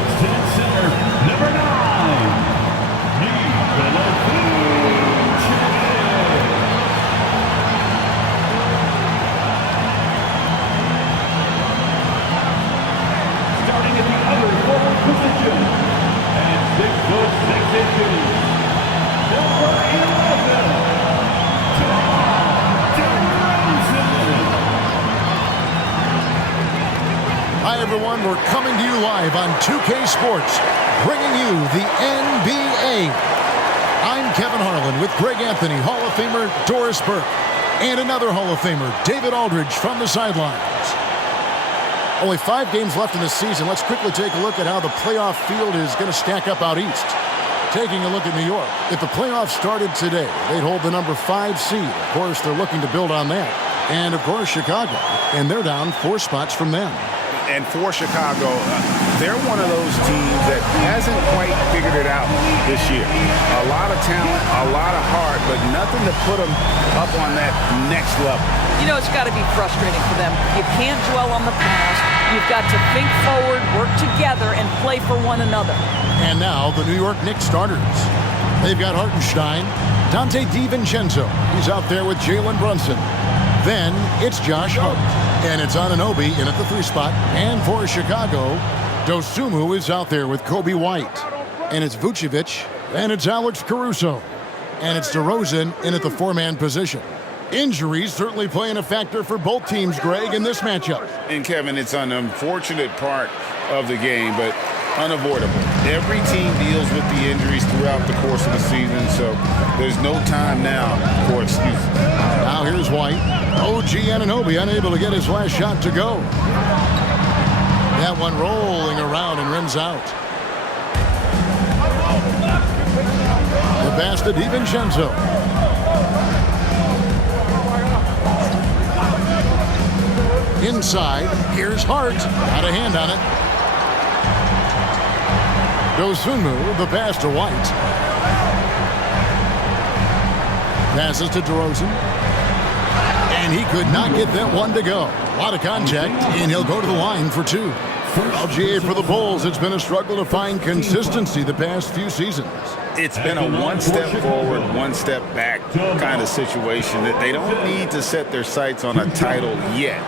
Assistant Center, number 9, starting at the other forward position, and 6'6", number 11, Hi, everyone. We're coming to you live on 2K Sports, bringing you the NBA. I'm Kevin Harlan with Greg Anthony, Hall of Famer Doris Burke, and another Hall of Famer, David Aldridge, from the sidelines. Only 5 games left in the season. Let's quickly take a look at how the playoff field is going to stack up out east. Taking a look at New York, if the playoffs started today, they'd hold the number 5 seed. Of course, they're looking to build on that. And, of course, Chicago, and they're down 4 spots from them. And for Chicago, they're one of those teams that hasn't quite figured it out this year. A lot of talent, a lot of heart, but nothing to put them up on that next level. You know, it's got to be frustrating for them. You can't dwell on the past. You've got to think forward, work together, and play for one another. And now the New York Knicks starters. They've got Hartenstein, Dante DiVincenzo. He's out there with Jalen Brunson. Then it's Josh Hart. And it's Anunoby in at the 3 spot. And for Chicago, Dosunmu is out there with Kobe White. And it's Vucevic. And it's Alex Caruso. And it's DeRozan in at the 4-man position. Injuries certainly playing a factor for both teams, Greg, in this matchup. And, Kevin, it's an unfortunate part of the game, but unavoidable. Every team deals with the injuries throughout the course of the season, so there's no time now for excuses. Now here's White. OG Anunoby unable to get his last shot to go. That one rolling around and rims out. The pass to DiVincenzo. Inside, here's Hart. Got a hand on it. Dosunmu, the pass to White. Passes to DeRozan. And he could not get that one to go. A lot of contact, and he'll go to the line for 2. LGA for the Bulls, it's been a struggle to find consistency the past few seasons. It's been a one step forward, one step back kind of situation that they don't need to set their sights on a title yet.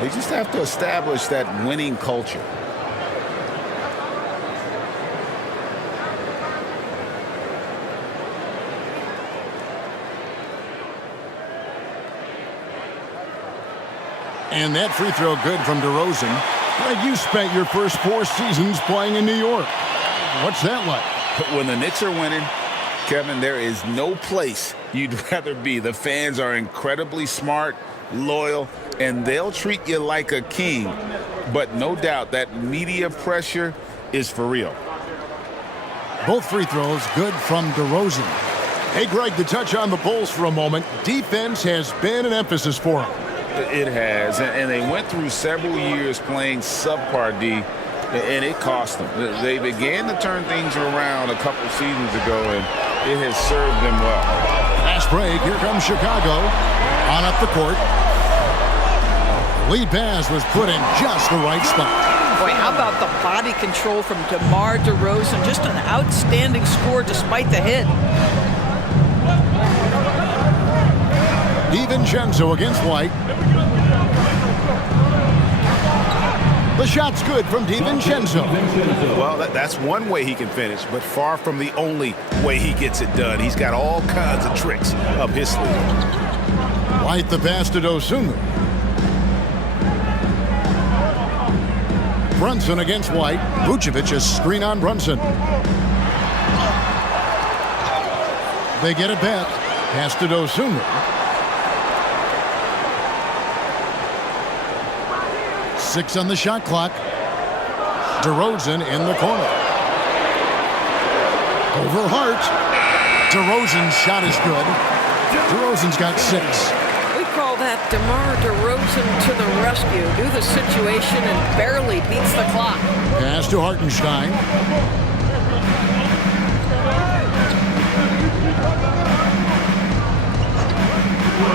They just have to establish that winning culture. And that free throw good from DeRozan. Greg, you spent your first 4 seasons playing in New York. What's that like? When the Knicks are winning, Kevin, there is no place you'd rather be. The fans are incredibly smart, loyal, and they'll treat you like a king. But no doubt that media pressure is for real. Both free throws good from DeRozan. Hey, Greg, to touch on the Bulls for a moment, defense has been an emphasis for them. It has, and they went through several years playing subpar D, and it cost them. They began to turn things around a couple seasons ago, and it has served them well. Fast break, here comes Chicago. On up the court. Lead pass was put in just the right spot. Boy, how about the body control from DeMar DeRozan? Just an outstanding score despite the hit. DiVincenzo against White. The shot's good from DiVincenzo. Well, that's one way he can finish, but far from the only way he gets it done. He's got all kinds of tricks up his sleeve. White the pass to Dosunmu. Brunson against White. Vucevic a screen on Brunson. They get it back. Pass to Dosunmu. 6 on the shot clock. DeRozan in the corner. Over Hart. DeRozan's shot is good. DeRozan's got 6. We call that DeMar DeRozan to the rescue. Knew the situation and barely beats the clock. Pass to Hartenstein.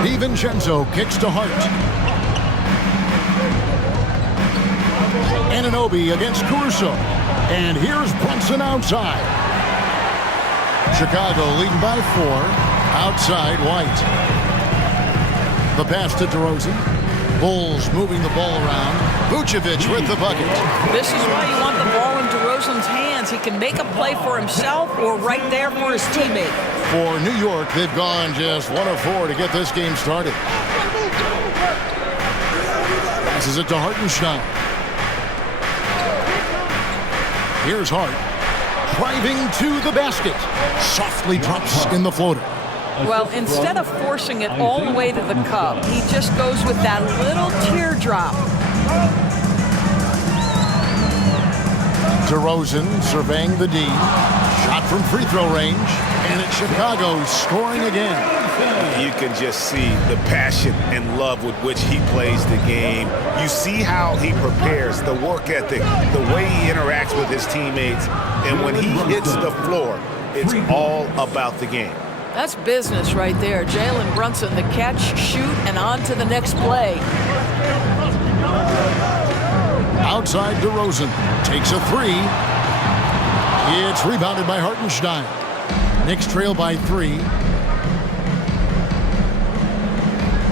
DiVincenzo kicks to Hart. Anunoby against Caruso. And here's Brunson outside. Chicago leading by 4. Outside, White. The pass to DeRozan. Bulls moving the ball around. Vucevic with the bucket. This is why you want the ball in DeRozan's hands. He can make a play for himself or right there for his teammate. For New York, they've gone just 1 of 4 to get this game started. Passes it to Hartenstein. Here's Hart. Driving to the basket. Softly drops in the floater. Well, instead of forcing it all the way to the cup, he just goes with that little teardrop. DeRozan surveying the D. Shot from free throw range. And it's Chicago scoring again. You can just see the passion and love with which he plays the game. You see how he prepares, the work ethic, the way he interacts with his teammates. And when he hits the floor, it's all about the game. That's business right there. Jalen Brunson, the catch, shoot, and on to the next play. Outside DeRozan. Takes a 3. It's rebounded by Hartenstein. Knicks trail by 3.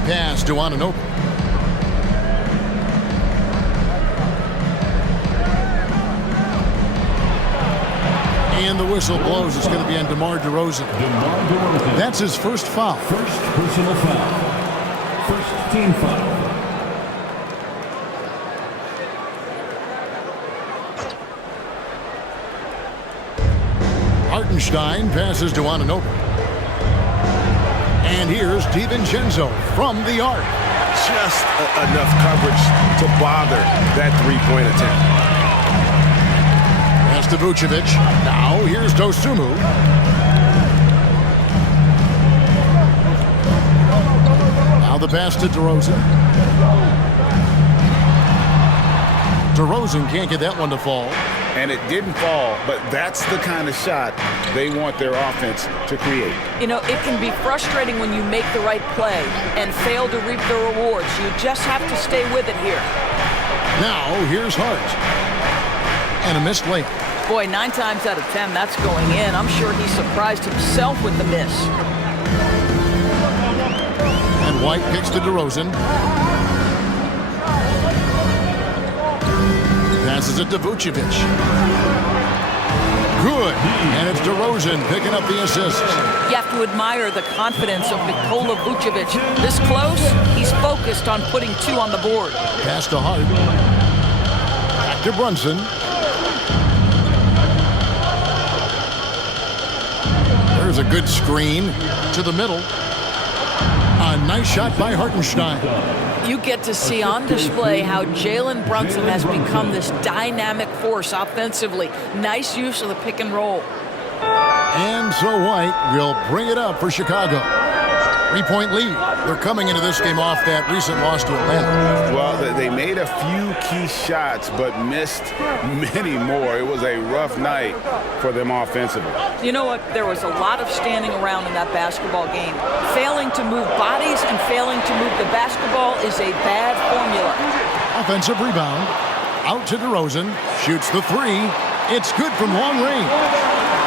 Pass to Anunoby. And the whistle blows. It's going to be on DeMar DeRozan. That's his first foul. First personal foul. First team foul. Hartenstein passes to Anunoby. And here's DiVincenzo from the arc. Just enough coverage to bother that three-point attempt. Pass to Vucevic. Now here's Dosunmu. Now the pass to DeRozan. DeRozan can't get that one to fall. And it didn't fall, but that's the kind of shot they want their offense to create. You know, it can be frustrating when you make the right play and fail to reap the rewards. You just have to stay with it here. Now here's Hart. And a missed layup. Boy, 9 times out of 10, that's going in. I'm sure he surprised himself with the miss. And White kicks to DeRozan. Passes it to Vucevic. Good. And it's DeRozan picking up the assist. You have to admire the confidence of Nikola Vucevic. This close, he's focused on putting 2 on the board. Pass to Hart. Back to Brunson. There's a good screen to the middle. A nice shot by Hartenstein. You get to see on display how Jalen Brunson has become this dynamic force offensively. Nice use of the pick and roll. And so White will bring it up for Chicago. 3-point lead. They're coming into this game off that recent loss to Atlanta. Well, they made a few key shots, but missed many more. It was a rough night for them offensively. You know what? There was a lot of standing around in that basketball game. Failing to move bodies and failing to move the basketball is a bad formula. Offensive rebound. Out to DeRozan. Shoots the 3. It's good from long range.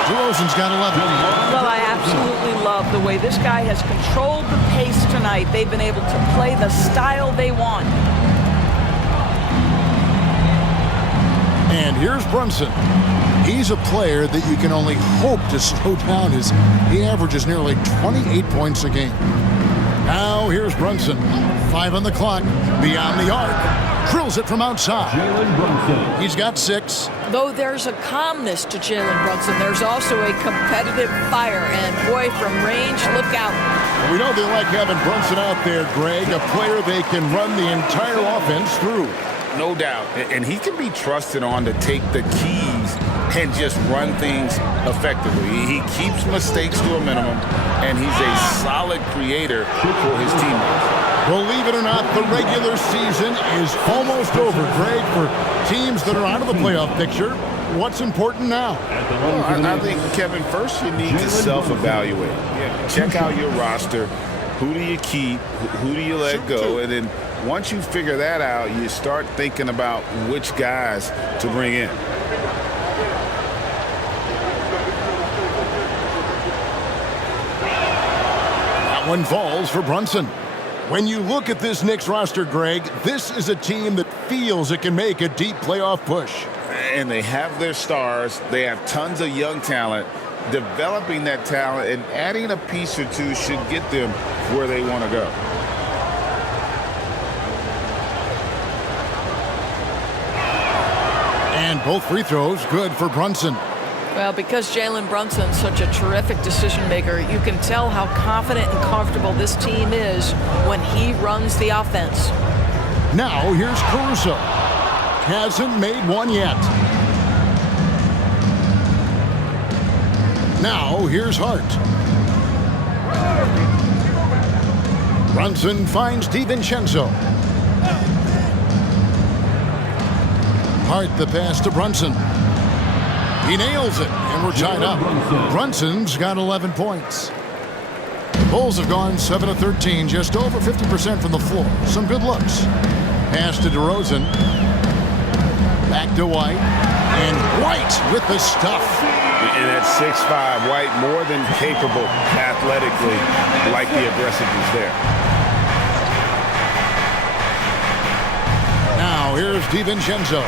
DeRozan's got 11. Well, I absolutely love the way this guy has controlled the pace tonight. They've been able to play the style they want. And here's Brunson. He's a player that you can only hope to slow down. He averages nearly 28 points a game. Now here's Brunson. 5 on the clock. Beyond the arc. Drills it from outside. Jalen Brunson. He's got 6. Though there's a calmness to Jalen Brunson, there's also a competitive fire. And boy, from range, look out. We know they like having Brunson out there, Greg, a player they can run the entire offense through. No doubt. And he can be trusted on to take the keys and just run things effectively. He keeps mistakes to a minimum, and he's a solid creator for his teammates. Believe it or not, the regular season is almost over, Greg, for teams that are out of the playoff picture. What's important now? Well, I think, Kevin, first you need to self-evaluate. Check out your roster. Who do you keep? Who do you let go? And then once you figure that out, you start thinking about which guys to bring in. That one falls for Brunson. When you look at this Knicks roster, Greg, this is a team that feels it can make a deep playoff push. And they have their stars. They have tons of young talent. Developing that talent and adding a piece or two should get them where they want to go. And both free throws good for Brunson. Well, because Jalen Brunson's such a terrific decision maker, you can tell how confident and comfortable this team is when he runs the offense. Now here's Caruso. Hasn't made one yet. Now here's Hart. Brunson finds DiVincenzo. Hart the pass to Brunson. He nails it, and we're tied up. Brunson's got 11 points. The Bulls have gone 7 of 13, just over 50% from the floor. Some good looks. Pass to DeRozan. Back to White. And White with the stuff. And at 6'5", White more than capable athletically, like the aggressiveness there. Now here's DiVincenzo.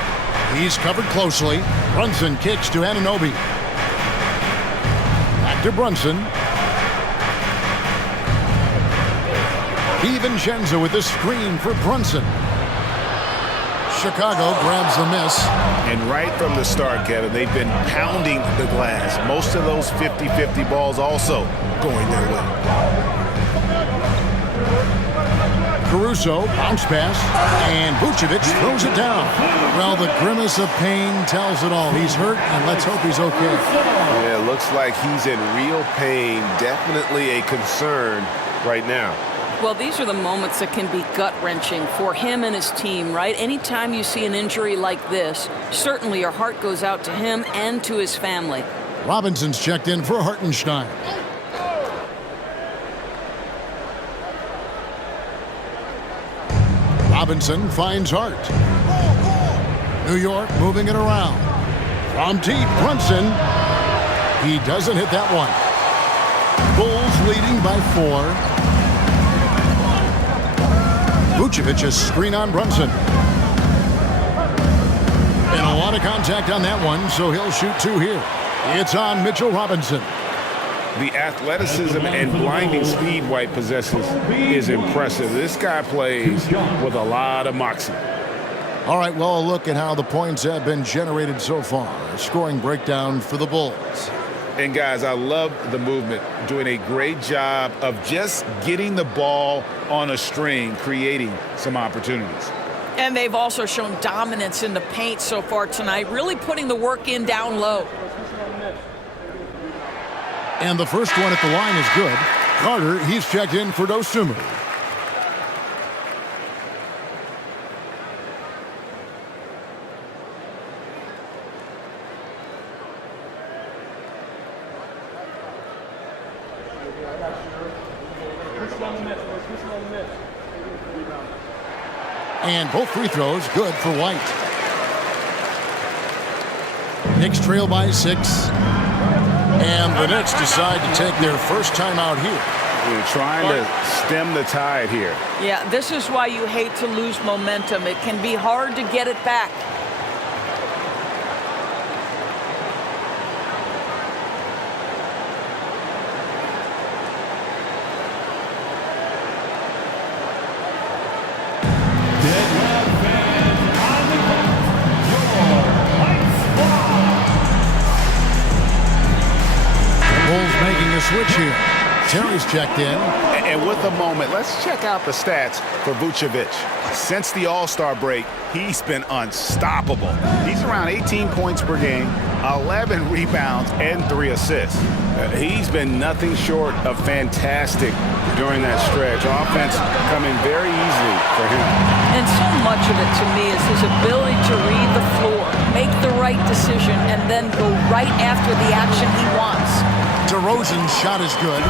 He's covered closely. Brunson kicks to Anunoby. Back to Brunson. DiVincenzo with the screen for Brunson. Chicago grabs the miss. And right from the start, Kevin, they've been pounding the glass. Most of those 50-50 balls also going their way. Caruso, bounce pass, and Vucevic throws it down. Well, the grimace of pain tells it all. He's hurt, and let's hope he's okay. Yeah, it looks like he's in real pain. Definitely a concern right now. Well, these are the moments that can be gut-wrenching for him and his team, right? Anytime you see an injury like this, certainly your heart goes out to him and to his family. Robinson's checked in for Hartenstein. Robinson finds Hart. New York moving it around. From deep, Brunson. He doesn't hit that one. Bulls leading by 4. Vucevic a screen on Brunson. And a lot of contact on that one, so he'll shoot 2 here. It's on Mitchell Robinson. The athleticism and blinding speed White possesses is impressive. This guy plays with a lot of moxie. All right, well, a look at how the points have been generated so far. A scoring breakdown for the Bulls. And guys, I love the movement, doing a great job of just getting the ball on a string, creating some opportunities. And they've also shown dominance in the paint so far tonight, really putting the work in down low. And the first one at the line is good. Carter, he's checked in for Dosunmu. And both free throws good for White. Knicks trail by 6. And the Knicks decide to take their first time out here. We're trying to stem the tide here. Yeah, this is why you hate to lose momentum. It can be hard to get it back. Switch here. Terry's checked in. And with a moment, let's check out the stats for Vucevic. Since the All-Star break, he's been unstoppable. He's around 18 points per game, 11 rebounds, and 3 assists. He's been nothing short of fantastic during that stretch. Offense coming very easily for him. And so much of it, to me, is his ability to read the floor, make the right decision, and then go right after the action he wants. DeRozan's shot is good.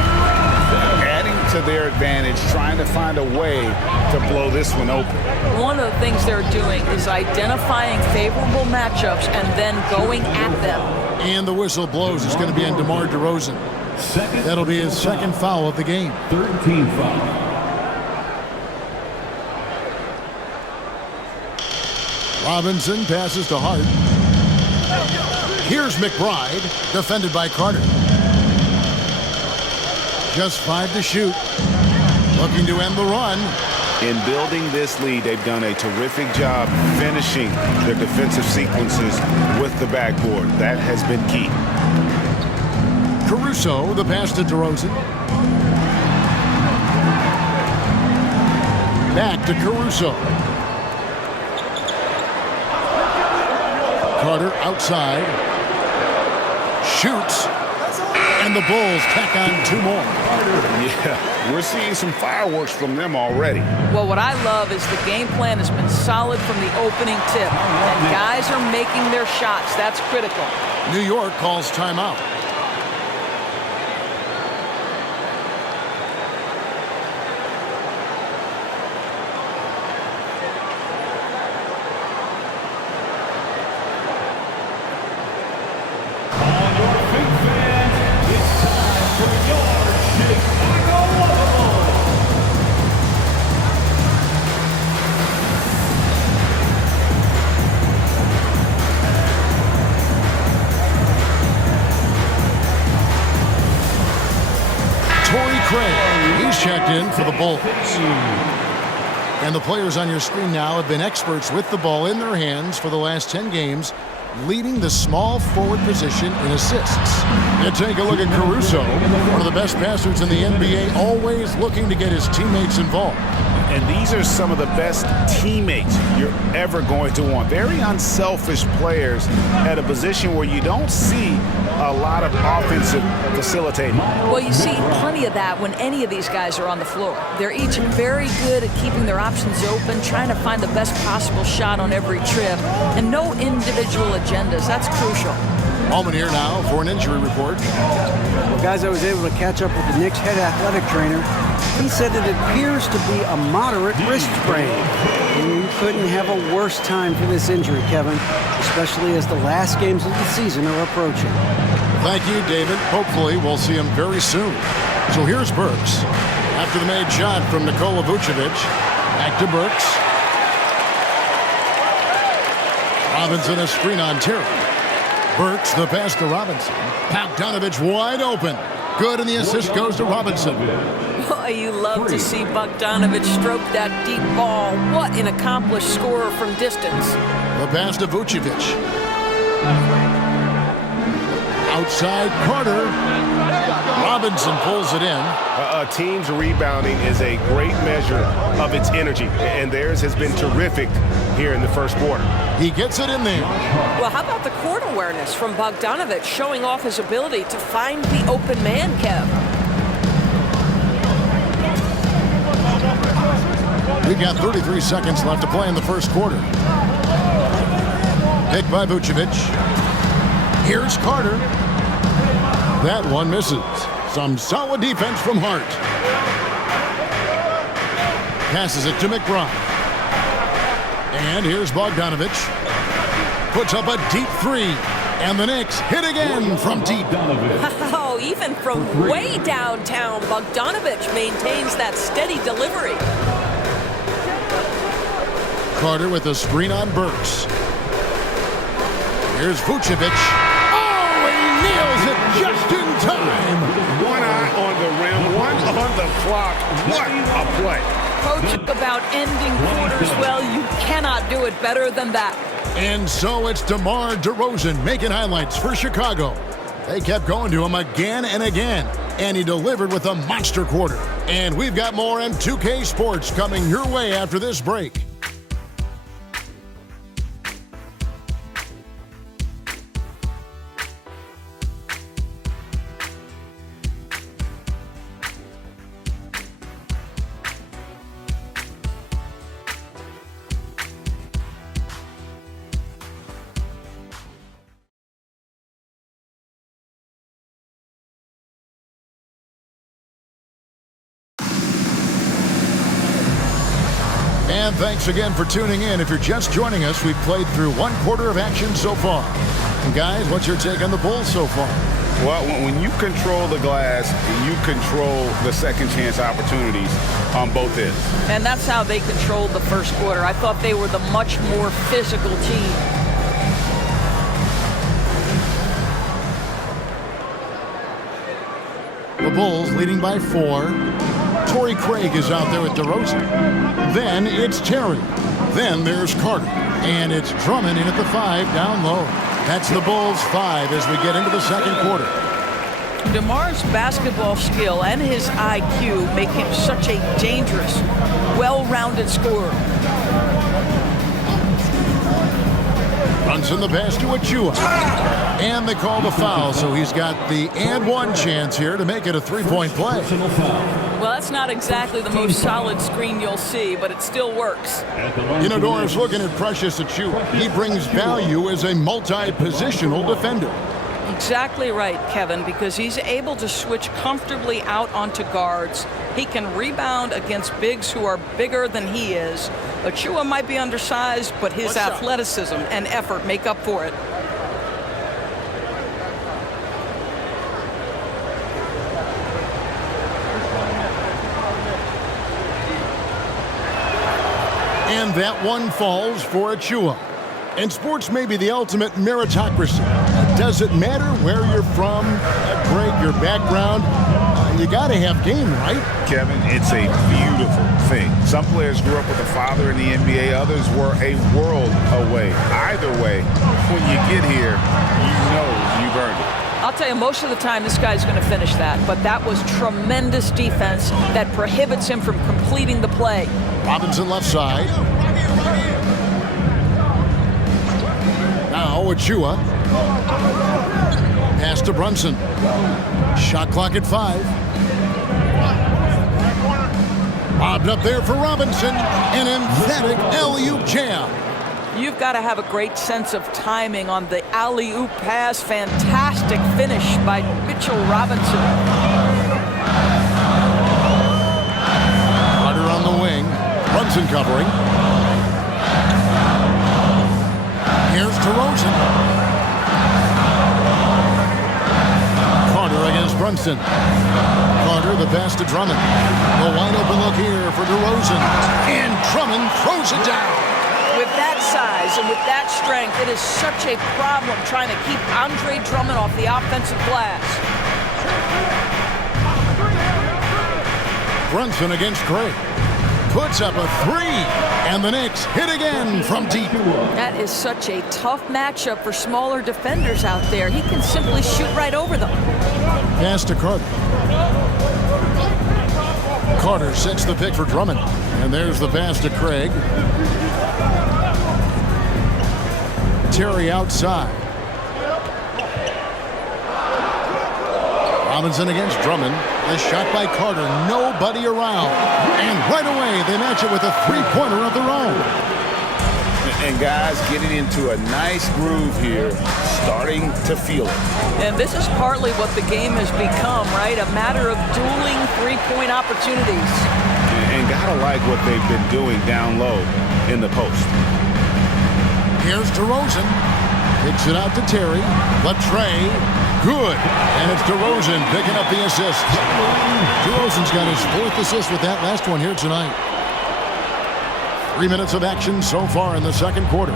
Adding to their advantage, trying to find a way to blow this one open. One of the things they're doing is identifying favorable matchups and then going at them. And the whistle blows. It's going to be on DeMar DeRozan. That'll be his second foul of the game. Third team foul. Robinson passes to Hart. Here's McBride, defended by Carter. Just 5 to shoot. Looking to end the run. In building this lead, they've done a terrific job finishing their defensive sequences with the backboard. That has been key. Caruso, the pass to DeRozan. Back to Caruso. Carter outside. Shoots. And the Bulls tack on 2 more. Yeah, we're seeing some fireworks from them already. Well, what I love is the game plan has been solid from the opening tip. And guys are making their shots. That's critical. New York calls timeout. He's checked in for the Bulls. And the players on your screen now have been experts with the ball in their hands for the last 10 games, leading the small forward position in assists. You take a look at Caruso, one of the best passers in the NBA, always looking to get his teammates involved. And these are some of the best teammates you're ever going to want. Very unselfish players at a position where you don't see a lot of offensive facilitating. Well, you see plenty of that when any of these guys are on the floor. They're each very good at keeping their options open, trying to find the best possible shot on every trip, and no individual agendas. That's crucial. Allman here now for an injury report. Well, guys, I was able to catch up with the Knicks head athletic trainer. He said it appears to be a moderate wrist sprain. And you couldn't have a worse time for this injury, Kevin, especially as the last games of the season are approaching. Thank you, David. Hopefully we'll see him very soon. So here's Burks. After the made shot from Nikola Vucevic. Back to Burks. Robinson a screen on Terry. Burks the pass to Robinson. Bogdanovich wide open. Good, and the assist goes to Robinson. Boy, you love to see Bogdanovich stroke that deep ball. What an accomplished scorer from distance. The pass to Vucevic. Outside Carter. Robinson pulls it in. A team's rebounding is a great measure of its energy, and theirs has been terrific here in the first quarter. He gets it in there. Well, how about the court awareness from Bogdanovich, showing off his ability to find the open man, Kev? We've got 33 seconds left to play in the first quarter. Picked by Vucevic. Here's Carter. That one misses. Some solid defense from Hart. Passes it to McBride. And here's Bogdanovich. Puts up a deep 3. And the Knicks hit again from deep. Oh, even from way downtown, Bogdanovich maintains that steady delivery. Carter with a screen on Burks. Here's Vucevic. Oh, he nails it just in time. One eye on the rim, one on the clock. What a play. Coach, about ending quarters well, you cannot do it better than that. And so it's DeMar DeRozan making highlights for Chicago. They kept going to him again and again, and he delivered with a monster quarter. And we've got more M2K Sports coming your way after this break. And thanks again for tuning in. If you're just joining us, we've played through one quarter of action so far. And guys, what's your take on the Bulls so far? Well, when you control the glass, you control the second chance opportunities on both ends. And that's how they controlled the first quarter. I thought they were the much more physical team. The Bulls leading by 4. Torrey Craig is out there with DeRozan. Then it's Terry. Then there's Carter. And it's Drummond in at the 5 down low. That's the Bulls' 5 as we get into the second quarter. DeMar's basketball skill and his IQ make him such a dangerous, well-rounded scorer. Brunson the pass to Achua. And they call the foul, so he's got the and one chance here to make it a three-point play. Personal foul. Well, that's not exactly the most solid screen you'll see, but it still works. You know, Doris, looking at Precious Achua, he brings value as a multi-positional defender. Exactly right, Kevin, because he's able to switch comfortably out onto guards. He can rebound against bigs who are bigger than he is. Achua might be undersized, but his athleticism and effort make up for it. And that one falls for Achua. And sports may be the ultimate meritocracy. Does it matter where you're from, Greg, your background? You got to have game, right? Kevin, it's a beautiful thing. Some players grew up with a father in the NBA. Others were a world away. Either way, when you get here, you know you've earned it. I'll tell you, most of the time this guy's going to finish that, but that was tremendous defense that prohibits him from completing the play. Robinson left side. Now Achua. Pass to Brunson. Shot clock at 5. Bobbed up there for Robinson. An emphatic alley-oop jam. You've got to have a great sense of timing on the alley-oop pass. Fantastic finish by Mitchell Robinson. Carter on the wing. Brunson covering. Here's DeRozan. Carter against Brunson. Carter the pass to Drummond. The wide open look here for DeRozan. And Drummond throws it down. With that size and with that strength, it is such a problem trying to keep Andre Drummond off the offensive glass. Brunson against Craig. Puts up a 3. And the Knicks hit again from deep. That is such a tough matchup for smaller defenders out there. He can simply shoot right over them. Pass to Carter. Carter sets the pick for Drummond. And there's the pass to Craig. Terry outside. Robinson against Drummond. The shot by Carter. Nobody around. And right away, they match it with a three-pointer of their own. And guys getting into a nice groove here, starting to feel it. And this is partly what the game has become, right? A matter of dueling three-point opportunities. And gotta like what they've been doing down low in the post. Here's DeRozan. Kicks it out to Terry. Latrey. Good. And it's DeRozan picking up the assist. DeRozan's got his 4th assist with that last one here tonight. 3 minutes of action so far in the second quarter.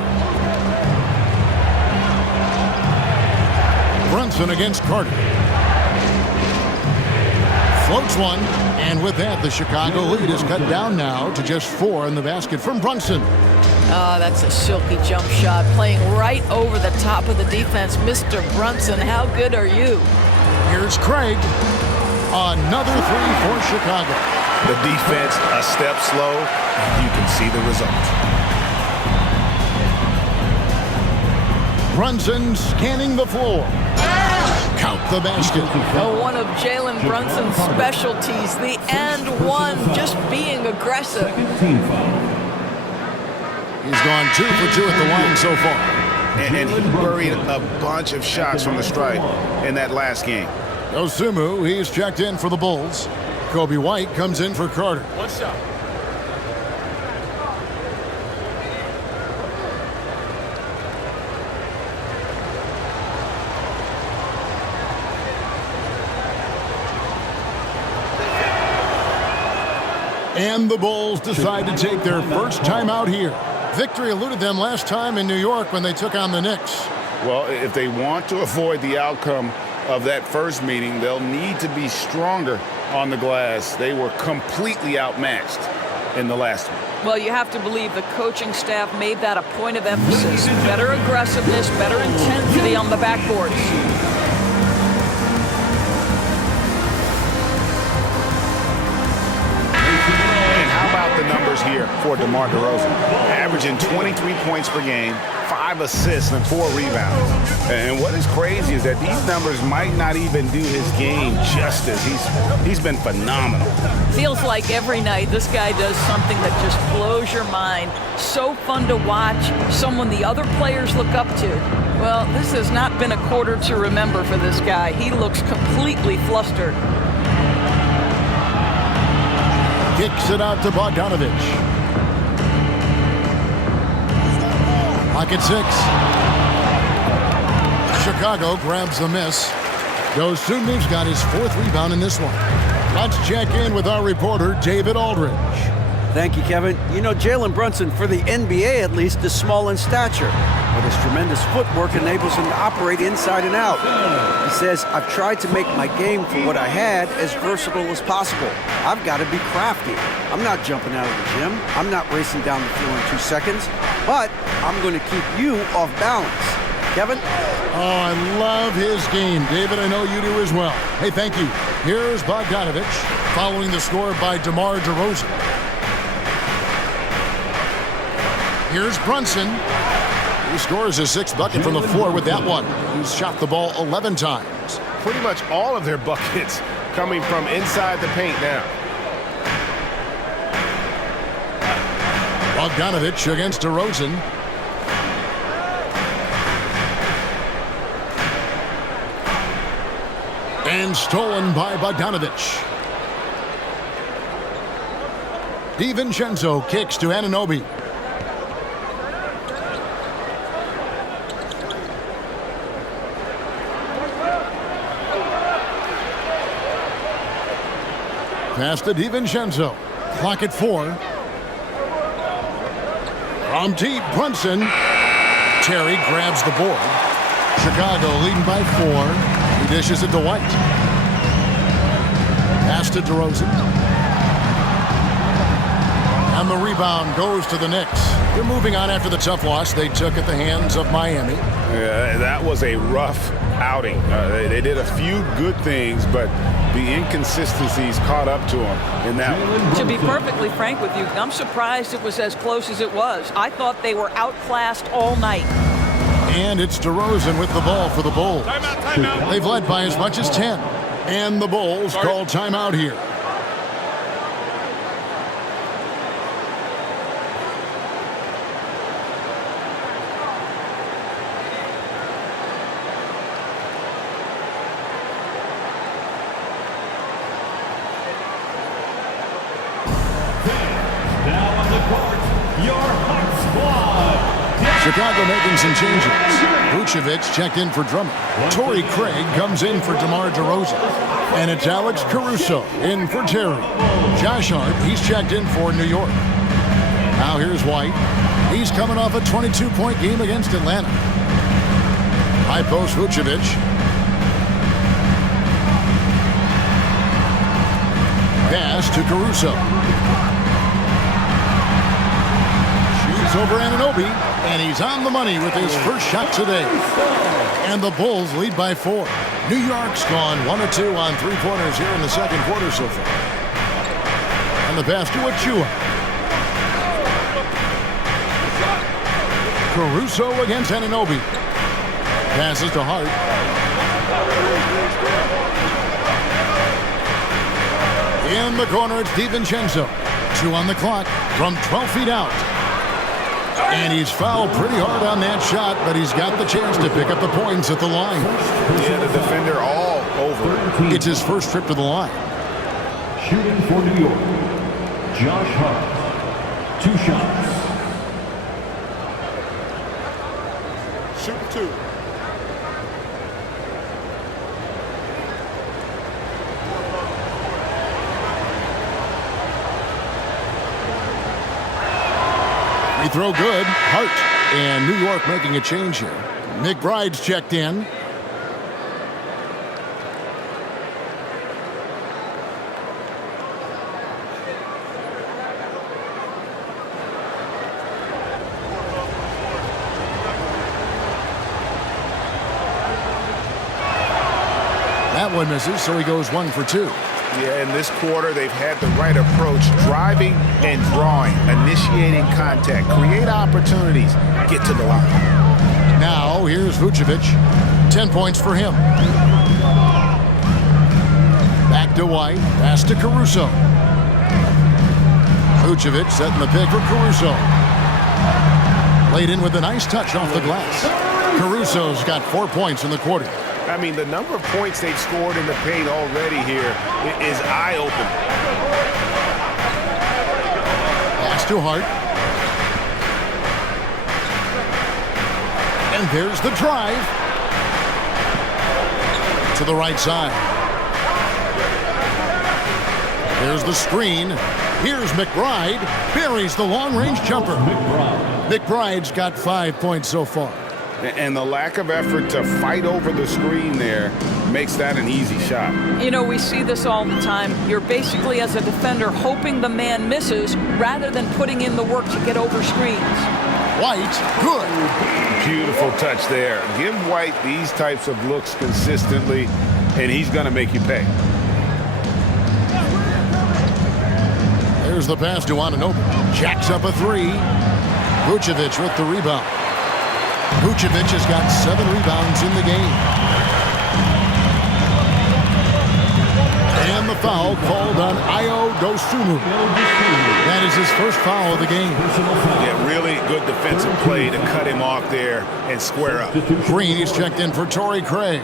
Brunson against Carter. Floats one. And with that, the Chicago lead is cut down now to just 4 in the basket from Brunson. Oh, that's a silky jump shot, playing right over the top of the defense. Mr. Brunson, how good are you? Here's Craig. Another 3 for Chicago. The defense a step slow. You can see the result. Brunson scanning the floor. Count the basket. Oh, one of Jalen Brunson's specialties, the and one, just being aggressive. Team foul. He's gone 2 for 2 at the line so far. And he buried a bunch of shots from the stripe in that last game. Osumu, he's checked in for the Bulls. Kobe White comes in for Carter. What's up? And the Bulls decide to take their first time out here. Victory eluded them last time in New York when they took on the Knicks. Well, if they want to avoid the outcome of that first meeting, they'll need to be stronger on the glass. They were completely outmatched in the last one. Well, you have to believe the coaching staff made that a point of emphasis. Better aggressiveness, better intensity on the backboards. The numbers here for DeMar DeRozan, averaging 23 points per game, 5 assists and 4 rebounds. And what is crazy is that these numbers might not even do his game justice. He's been phenomenal. Feels like every night this guy does something that just blows your mind. So fun to watch, someone the other players look up to. Well, this has not been a quarter to remember for this guy. He looks completely flustered. Kicks it out to Bogdanovich. Pocket 6. Chicago grabs the miss. Dosunmu's got his 4th rebound in this one. Let's check in with our reporter, David Aldridge. Thank you, Kevin. You know, Jalen Brunson, for the NBA at least, is small in stature, but his tremendous footwork enables him to operate inside and out. He says, I've tried to make my game for what I had as versatile as possible. I've got to be crafty. I'm not jumping out of the gym. I'm not racing down the floor in 2 seconds, but I'm going to keep you off balance. Kevin? Oh, I love his game. David, I know you do as well. Hey, thank you. Here's Bogdanovich, following the score by DeMar DeRozan. Here's Brunson. He scores his 6th bucket from the floor with that one. He's shot the ball 11 times. Pretty much all of their buckets coming from inside the paint now. Bogdanovich against DeRozan. And stolen by Bogdanovich. DiVincenzo kicks to Anunoby. Pass to DiVincenzo. Clock at 4. From deep, Brunson. Terry grabs the board. Chicago leading by 4. He dishes it to White. Pass to DeRozan. And the rebound goes to the Knicks. They're moving on after the tough loss they took at the hands of Miami. Yeah, that was a rough outing. They did a few good things, but the inconsistencies caught up to them in that one. To be perfectly frank with you, I'm surprised it was as close as it was. I thought they were outclassed all night. And it's DeRozan with the ball for the Bulls. Timeout. They've led by as much as 10. And the Bulls call timeout here. Chicago making some changes. Vucevic checked in for Drummond. Torrey Craig comes in for DeMar DeRozan. And it's Alex Caruso in for Terry. Josh Hart, he's checked in for New York. Now here's White. He's coming off a 22-point game against Atlanta. High post Vucevic. Pass to Caruso. Shoots over Anunoby. And he's on the money with his first shot today. And the Bulls lead by 4. New York's gone 1 of 2 on 3-pointers here in the second quarter so far. And the pass to Achua. Caruso against Anunoby. Passes to Hart. In the corner, it's DiVincenzo. 2 on the clock from 12 feet out. And he's fouled pretty hard on that shot, but he's got the chance to pick up the points at the line. Yeah, the defender all over. It's his first trip to the line. Shooting for New York, Josh Hart. 2 shots. Shoot 2. Free throw good. Hart. And New York making a change here. McBride's checked in. That one misses, so he goes 1 for 2. Yeah, in this quarter, they've had the right approach, driving and drawing, initiating contact, create opportunities, get to the line. Now, here's Vucevic. 10 points for him. Back to White, pass to Caruso. Vucevic setting the pick for Caruso. Laid in with a nice touch off the glass. Caruso's got 4 points in the quarter. I mean, the number of points they've scored in the paint already here is eye-opening. Pass to Hart. And there's the drive. To the right side. There's the screen. Here's McBride. Buries the long-range jumper. McBride's got 5 points so far. And the lack of effort to fight over the screen there makes that an easy shot. You know, we see this all the time. You're basically, as a defender, hoping the man misses rather than putting in the work to get over screens. White, good. Beautiful touch there. Give White these types of looks consistently, and he's going to make you pay. There's the pass to Anunoby. Jacks up a 3. Vucevic with the rebound. Vucevic has got 7 rebounds in the game. And the foul called on Ayo Dosunmu. That is his first foul of the game. Yeah, really good defensive play to cut him off there and square up. Green is checked in for Torrey Craig.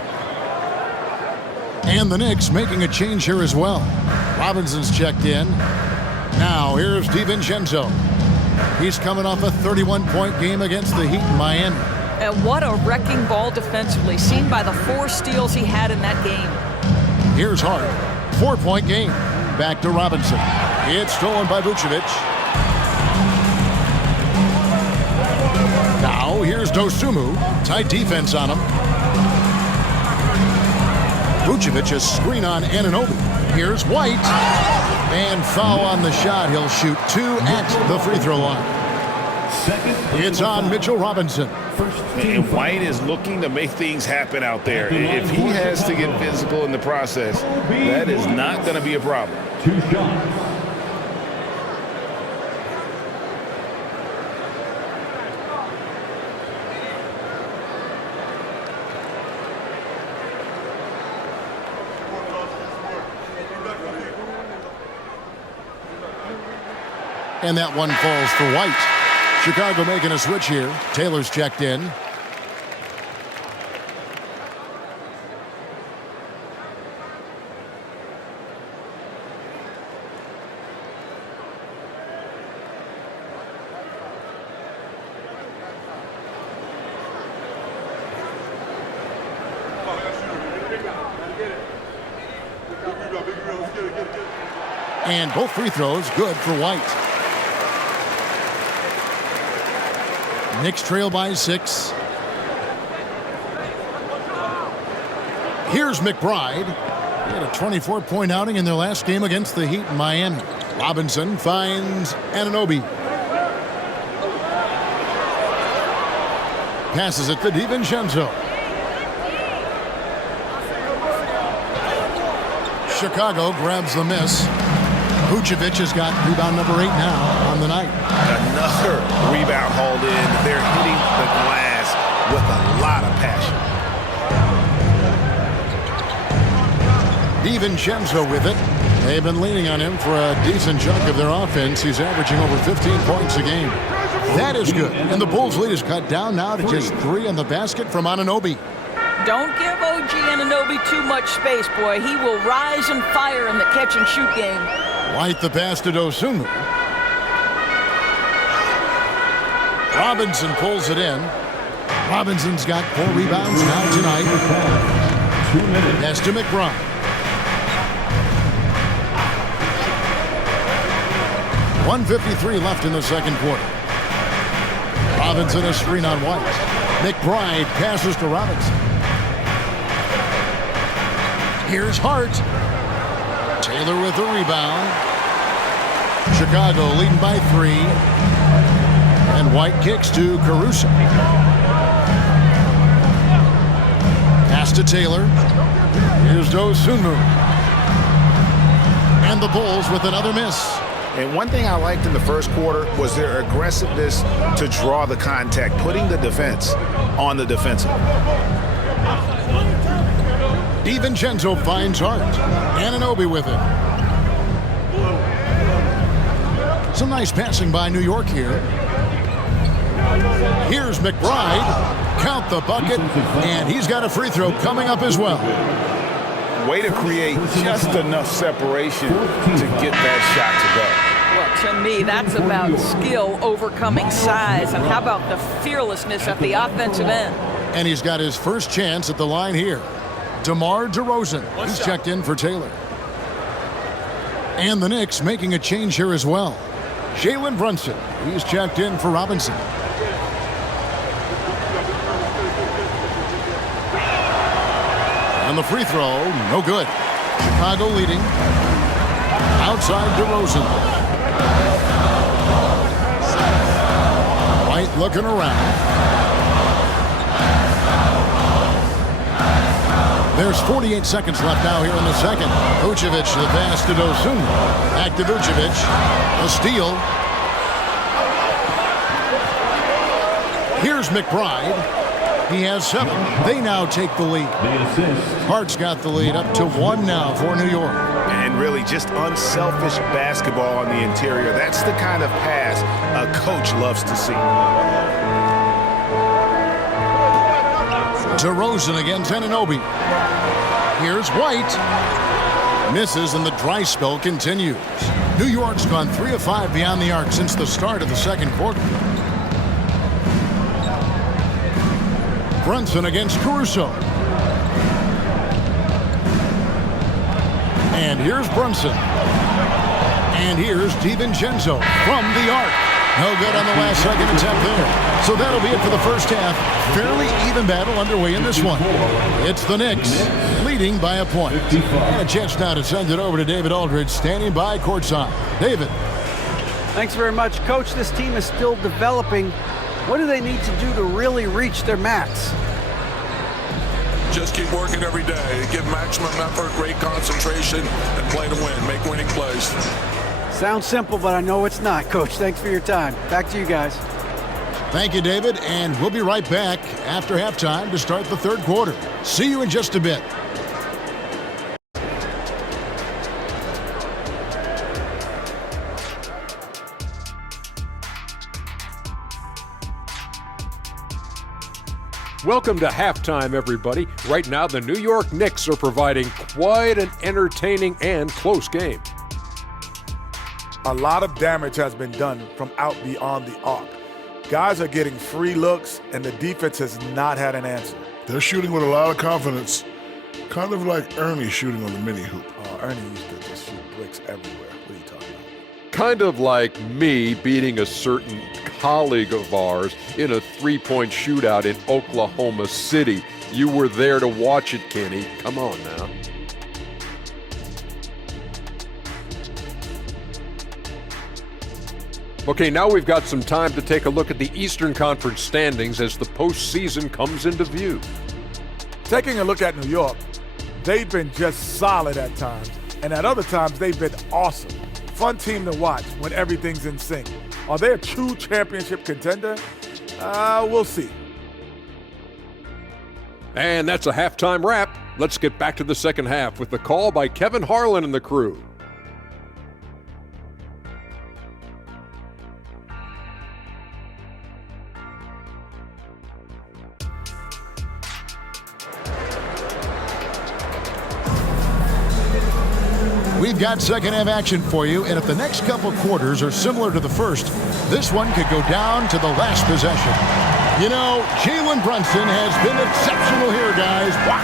And the Knicks making a change here as well. Robinson's checked in. Now here's DiVincenzo. He's coming off a 31-point game against the Heat in Miami. And what a wrecking ball defensively, seen by the 4 steals he had in that game. Here's Hart. 4-point game. Back to Robinson. It's stolen by Vucevic. Now here's Dosunmu. Tight defense on him. Vucevic a screen on Anunoby. Here's White. And foul on the shot. He'll shoot 2 at the free throw line. It's on Mitchell Robinson. And White is looking to make things happen out there. If he has to get physical in the process, that is not going to be a problem. 2 shots. And that one falls for White. Chicago making a switch here. Taylor's checked in. And both free throws good for White. Knicks trail by 6. Here's McBride. He had a 24-point outing in their last game against the Heat in Miami. Robinson finds Anunoby. Passes it to DiVincenzo. Chicago grabs the miss. Vucevic has got rebound number 8 now on the night. Another rebound hauled in. They're hitting the glass with a lot of passion. DiVincenzo with it. They've been leaning on him for a decent chunk of their offense. He's averaging over 15 points a game. That is good. And the Bulls' lead is cut down now to just 3 on the basket from Anunoby. Don't give OG Anunoby too much space, boy. He will rise and fire in the catch-and-shoot game. White the pass to Dosunmu. Robinson pulls it in. Robinson's got 4 rebounds now tonight. 2 minutes. Pass to McBride. .153 left in the second quarter. Robinson a screen on White. McBride passes to Robinson. Here's Hart. Taylor with the rebound. Chicago leading by 3. And White kicks to Caruso. Pass to Taylor. Here's Dosunmu. And the Bulls with another miss. And one thing I liked in the first quarter was their aggressiveness to draw the contact, putting the defense on the defensive. DiVincenzo finds Hart. Anunoby with it. Some nice passing by New York here. Here's McBride. Count the bucket. And he's got a free throw coming up as well. Way to create just enough separation to get that shot to go. Well, to me, that's about skill overcoming size. And how about the fearlessness at the offensive end? And he's got his first chance at the line here. DeMar DeRozan. He's checked in for Taylor. And the Knicks making a change here as well. Jalen Brunson. He's checked in for Robinson. And the free throw, no good. Chicago leading. Outside DeRozan. White looking around. There's 48 seconds left now here in the second. Vucevic the pass to Dosunmu. Back to Vucevic. A steal. Here's McBride. He has 7. They now take the lead. Hart's got the lead up to 1 now for New York. And really just unselfish basketball on the interior. That's the kind of pass a coach loves to see. DeRozan against Anunoby. Here's White. Misses and the dry spell continues. New York's gone 3 of 5 beyond the arc since the start of the second quarter. Brunson against Caruso. And here's Brunson. And here's DiVincenzo from the arc. No good on the last second attempt there. So that'll be it for the first half. Fairly even battle underway in this one. It's the Knicks leading by a point. And a chance now to send it over to David Aldridge standing by courtside. David. Thanks very much, Coach. This team is still developing. What do they need to do to really reach their max? Just keep working every day. Give maximum effort, great concentration, and play to win. Make winning plays. Sounds simple, but I know it's not, Coach. Thanks for your time. Back to you guys. Thank you, David, and we'll be right back after halftime to start the third quarter. See you in just a bit. Welcome to halftime, everybody. Right now, the New York Knicks are providing quite an entertaining and close game. A lot of damage has been done from out beyond the arc. Guys are getting free looks, and the defense has not had an answer. They're shooting with a lot of confidence, kind of like Ernie shooting on the mini hoop. Ernie used to just shoot bricks everywhere. What are you talking about? Kind of like me beating a certain colleague of ours in a three-point shootout in Oklahoma City. You were there to watch it, Kenny. Come on now. Okay, now we've got some time to take a look at the Eastern Conference standings as the postseason comes into view. Taking a look at New York, they've been just solid at times, and at other times they've been awesome. Fun team to watch when everything's in sync. Are they a true championship contender? We'll see. And that's a halftime wrap. Let's get back to the second half with the call by Kevin Harlan and the crew. We've got second half action for you, and if the next couple quarters are similar to the first, this one could go down to the last possession. You know, Jalen Brunson has been exceptional here, guys. Wow.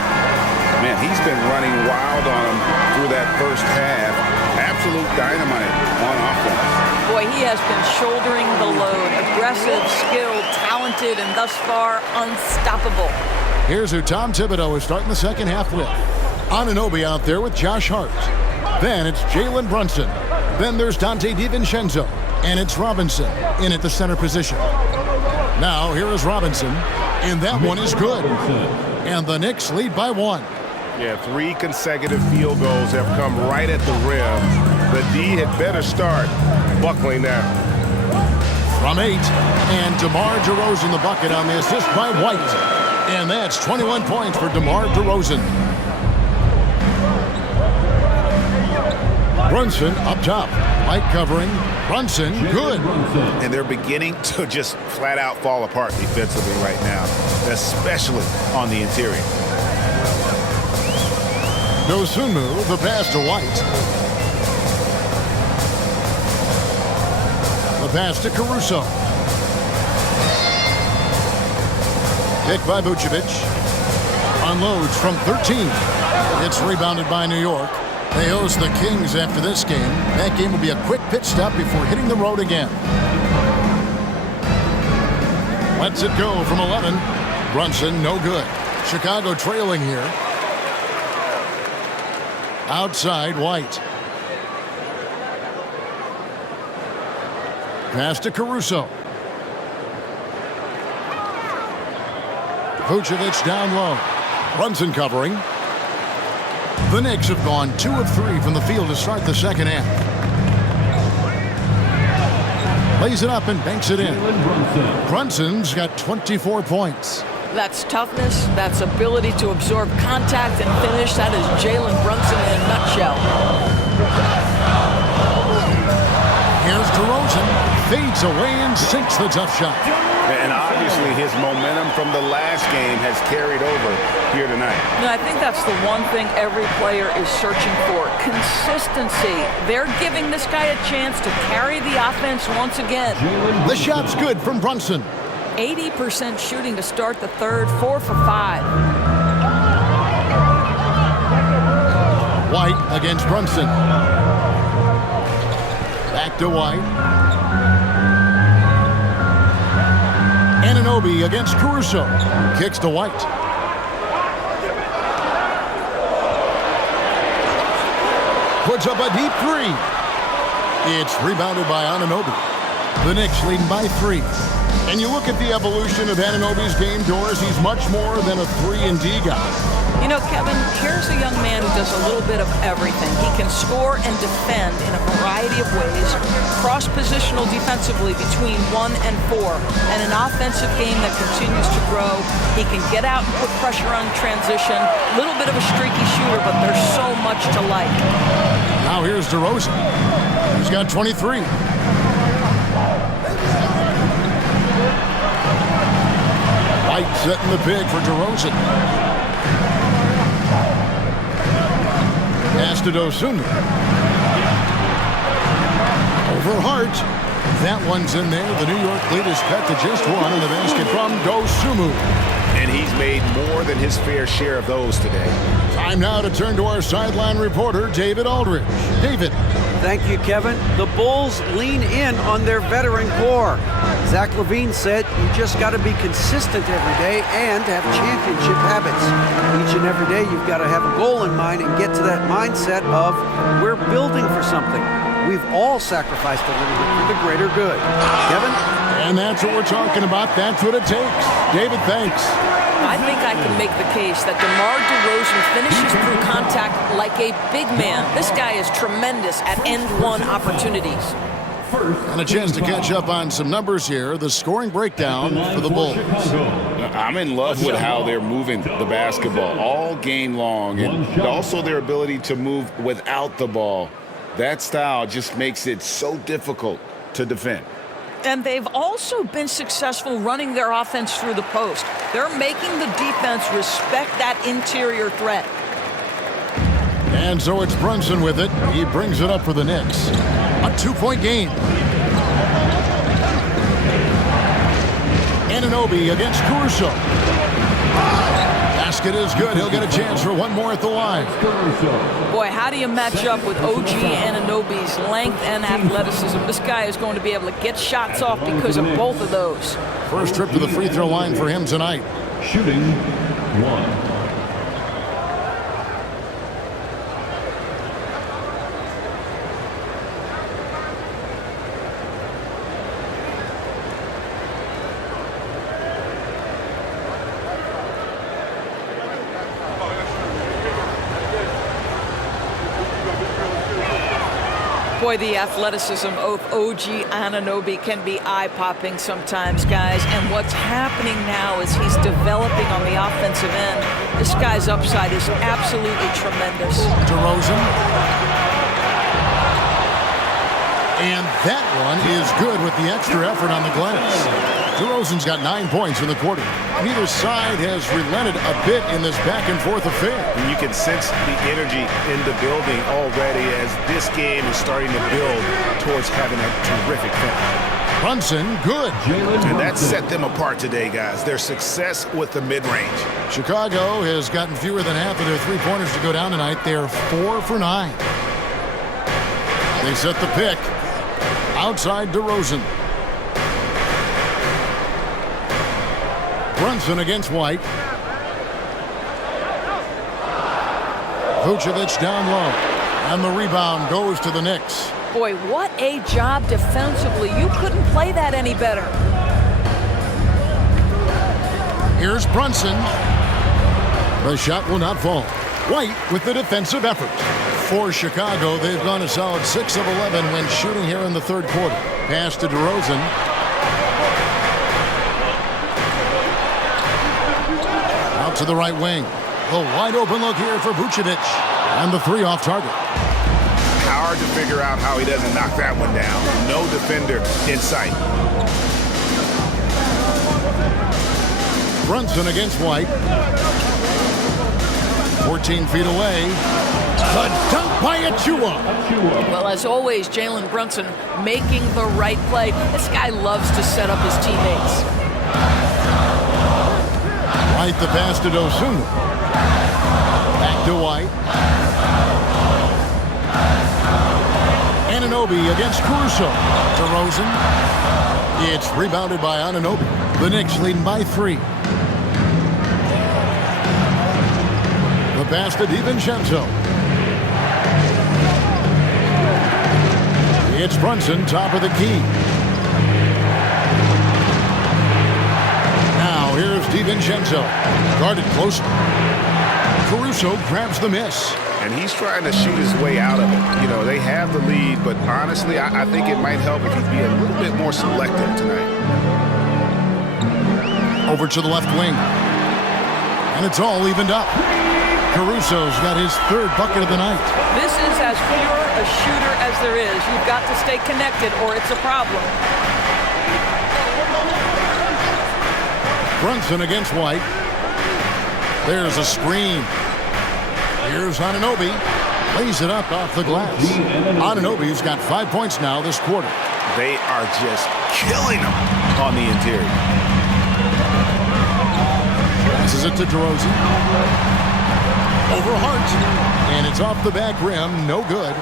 Man, he's been running wild on him through that first half. Absolute dynamite on offense. Boy, he has been shouldering the load. Aggressive, skilled, talented talented and thus far unstoppable. Here's who Tom Thibodeau is starting the second half with. Anunoby out there with Josh Hart. Then it's Jalen Brunson. Then there's Dante DiVincenzo. And it's Robinson in at the center position. Now here is Robinson. And that one is good. And the Knicks lead by 1. Yeah, 3 consecutive field goals have come right at the rim. The D had better start buckling now. From 8. And DeMar DeRozan the bucket on the assist by White. And that's 21 points for DeMar DeRozan. Brunson up top. White covering. Brunson, good. And they're beginning to just flat out fall apart defensively right now, especially on the interior. Dosunmu, the pass to White. The pass to Caruso. Picked by Vucevic. Unloads from 13. It's rebounded by New York. They host the Kings after this game. That game will be a quick pit stop before hitting the road again. Lets it go from 11. Brunson, no good. Chicago trailing here. Outside, White. Pass to Caruso. Vucevic down low. Brunson covering. The Knicks have gone 2 of 3 from the field to start the second half. Lays it up and banks it in. Brunson's got 24 points. That's toughness, that's ability to absorb contact and finish. That is Jalen Brunson in a nutshell. Here's DeRozan. Fades away and sinks the tough shot. And obviously his momentum from the last game has carried over here tonight. No, I think that's the one thing every player is searching for. Consistency. They're giving this guy a chance to carry the offense once again. The shot's good from Brunson. 80% shooting to start the third, 4 for 5. White against Brunson. Back to White. Anunoby against Caruso. Kicks to White. Puts up a deep 3. It's rebounded by Anunoby. The Knicks leading by 3. And you look at the evolution of Anunoby's game, Doris, he's much more than a 3-and-D guy. You know, Kevin, here's a young man who does a little bit of everything. He can score and defend in a variety of ways, cross-positional defensively between 1 and 4, and an offensive game that continues to grow. He can get out and put pressure on transition, a little bit of a streaky shooter, but there's so much to like. Now here's DeRozan. He's got 23. White setting the big for DeRozan. Pass to Dosunmu. Over Hart. That one's in there. The New York lead is cut to just 1 on the basket from Dosunmu. And he's made more than his fair share of those today. Time now to turn to our sideline reporter, David Aldridge. David. Thank you, Kevin. The Bulls lean in on their veteran core. Zach LaVine said, you just got to be consistent every day and have championship habits. Each and every day, you've got to have a goal in mind and get to that mindset of we're building for something. We've all sacrificed a little bit for the greater good. Kevin? And that's what we're talking about. That's what it takes. David, thanks. I think I can make the case that DeMar DeRozan finishes through contact like a big man. This guy is tremendous at end-one opportunities. And a chance to catch up on some numbers here. The scoring breakdown for the Bulls. I'm in love with how they're moving the basketball all game long, and also their ability to move without the ball. That style just makes it so difficult to defend. And they've also been successful running their offense through the post. They're making the defense respect that interior threat. And so it's Brunson with it. He brings it up for the Knicks. A 2-point game. Anunoby against Caruso. Basket is good. He'll get a chance for one more at the line. Boy, how do you match up with OG Anunoby's length and athleticism? This guy is going to be able to get shots off because of both of those. First trip to the free throw line for him tonight. Shooting 1. Boy, the athleticism of OG Anunoby can be eye-popping sometimes, guys. And what's happening now is he's developing on the offensive end. This guy's upside is absolutely tremendous. DeRozan. And that one is good with the extra effort on the glass. DeRozan's got 9 points in the quarter. Neither side has relented a bit in this back-and-forth affair. And you can sense the energy in the building already as this game is starting to build towards having a terrific finish. Brunson, good. And that set them apart today, guys. Their success with the mid-range. Chicago has gotten fewer than half of their three-pointers to go down tonight. They're 4 for 9. They set the pick. Outside DeRozan. Brunson against White. Vucevic down low. And the rebound goes to the Knicks. Boy, what a job defensively. You couldn't play that any better. Here's Brunson. The shot will not fall. White with the defensive effort. For Chicago, they've gone a solid 6 of 11 when shooting here in the third quarter. Pass to DeRozan. Out to the right wing. A wide open look here for Vucevic. And the three off target. Hard to figure out how he doesn't knock that one down. No defender in sight. Brunson against White. 14 feet away. The dunk by Achua. Well, as always, Jalen Brunson making the right play. This guy loves to set up his teammates. White the pass to Dosunmu. Back to White. Anunoby against Caruso. DeRozan. It's rebounded by Anunoby. The Knicks leading by 3. The pass to DiVincenzo. It's Brunson, top of the key. Now here's DiVincenzo. Guarded closely. Caruso grabs the miss. And he's trying to shoot his way out of it. You know, they have the lead, but honestly, I think it might help if he'd be a little bit more selective tonight. Over to the left wing. And it's all evened up. Caruso's got his third bucket of the night. This is as pure a shooter as there is. You've got to stay connected or it's a problem. Brunson against White. There's a screen. Here's Anunoby. Lays it up off the glass. Anunoby's got 5 points now this quarter. They are just killing them on the interior. Passes it to DeRozan. Over Hart. And it's off the back rim. No good.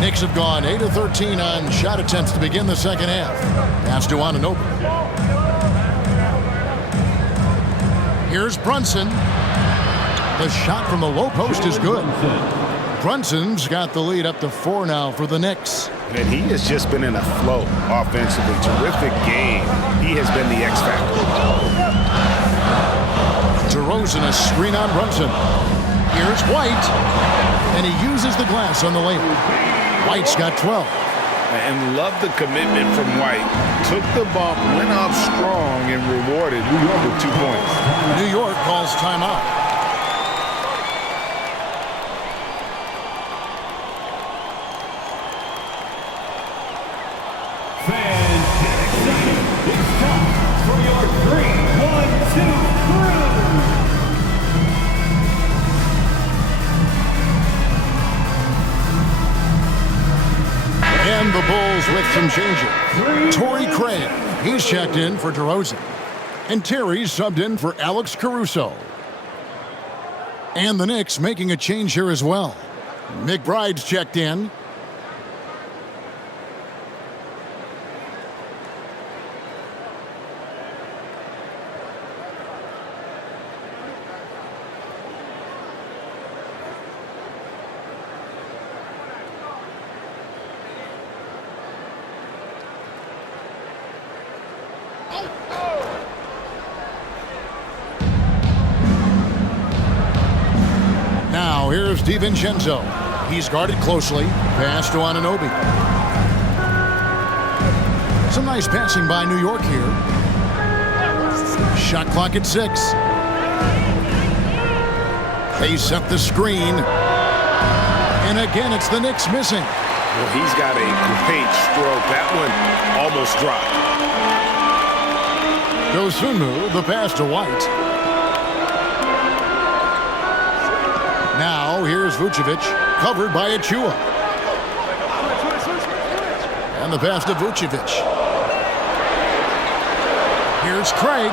Knicks have gone 8 of 13 on shot attempts to begin the second half. Pass to Anunoby. Here's Brunson. The shot from the low post is good. Brunson's got the lead up to 4 now for the Knicks. And he has just been in a flow offensively. Terrific game. He has been the X factor. DeRozan a screen on Brunson. Here's White. And he uses the glass on the layup. White's got 12. And love the commitment from White. Took the bump, went up strong, and rewarded New York with 2 points. New York calls timeout. Fans, get excited. It's time for your 3-1-2 crew. And the Bulls with some changes. Torrey Craig, he's checked in for DeRozan. And Terry's subbed in for Alex Caruso. And the Knicks making a change here as well. McBride's checked in. here's DiVincenzo. He's guarded closely. Pass to Anunoby. Some nice passing by New York here. Shot clock at 6. They set the screen. And again, it's the Knicks missing. Well, he's got a great stroke. That one almost dropped. Dosunmu, the pass to White. Now, here's Vucevic, covered by Achua. And the pass to Vucevic. Here's Craig.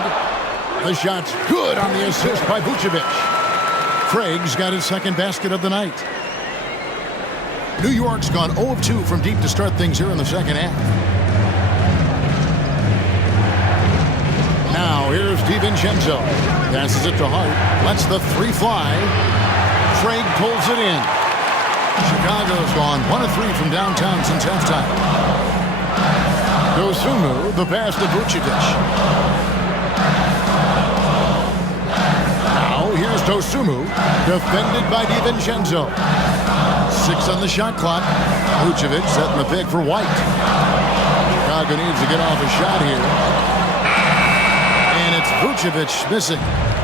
The shot's good on the assist by Vucevic. Craig's got his second basket of the night. New York's gone 0 of 2 from deep to start things here in the second half. Now, here's DiVincenzo. Passes it to Hart. Lets the three fly. Craig pulls it in. Chicago's gone 1 of 3 from downtown since halftime. Dosunmu, the pass to Vucevic. Now, here's Dosunmu, defended by DiVincenzo. 6 on the shot clock. Vucevic setting the pick for White. Chicago needs to get off a shot here. And it's Vucevic missing.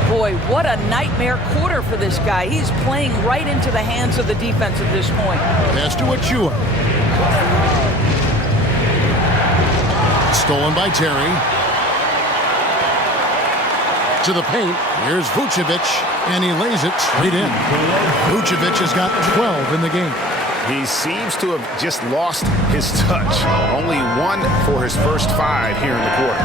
Boy, what a nightmare quarter for this guy. He's playing right into the hands of the defense at this point. Pass to Achua. Stolen by Terry. To the paint. Here's Vucevic, and he lays it straight in. Vucevic has got 12 in the game. He seems to have just lost his touch. Only 1 for his first 5 here in the quarter.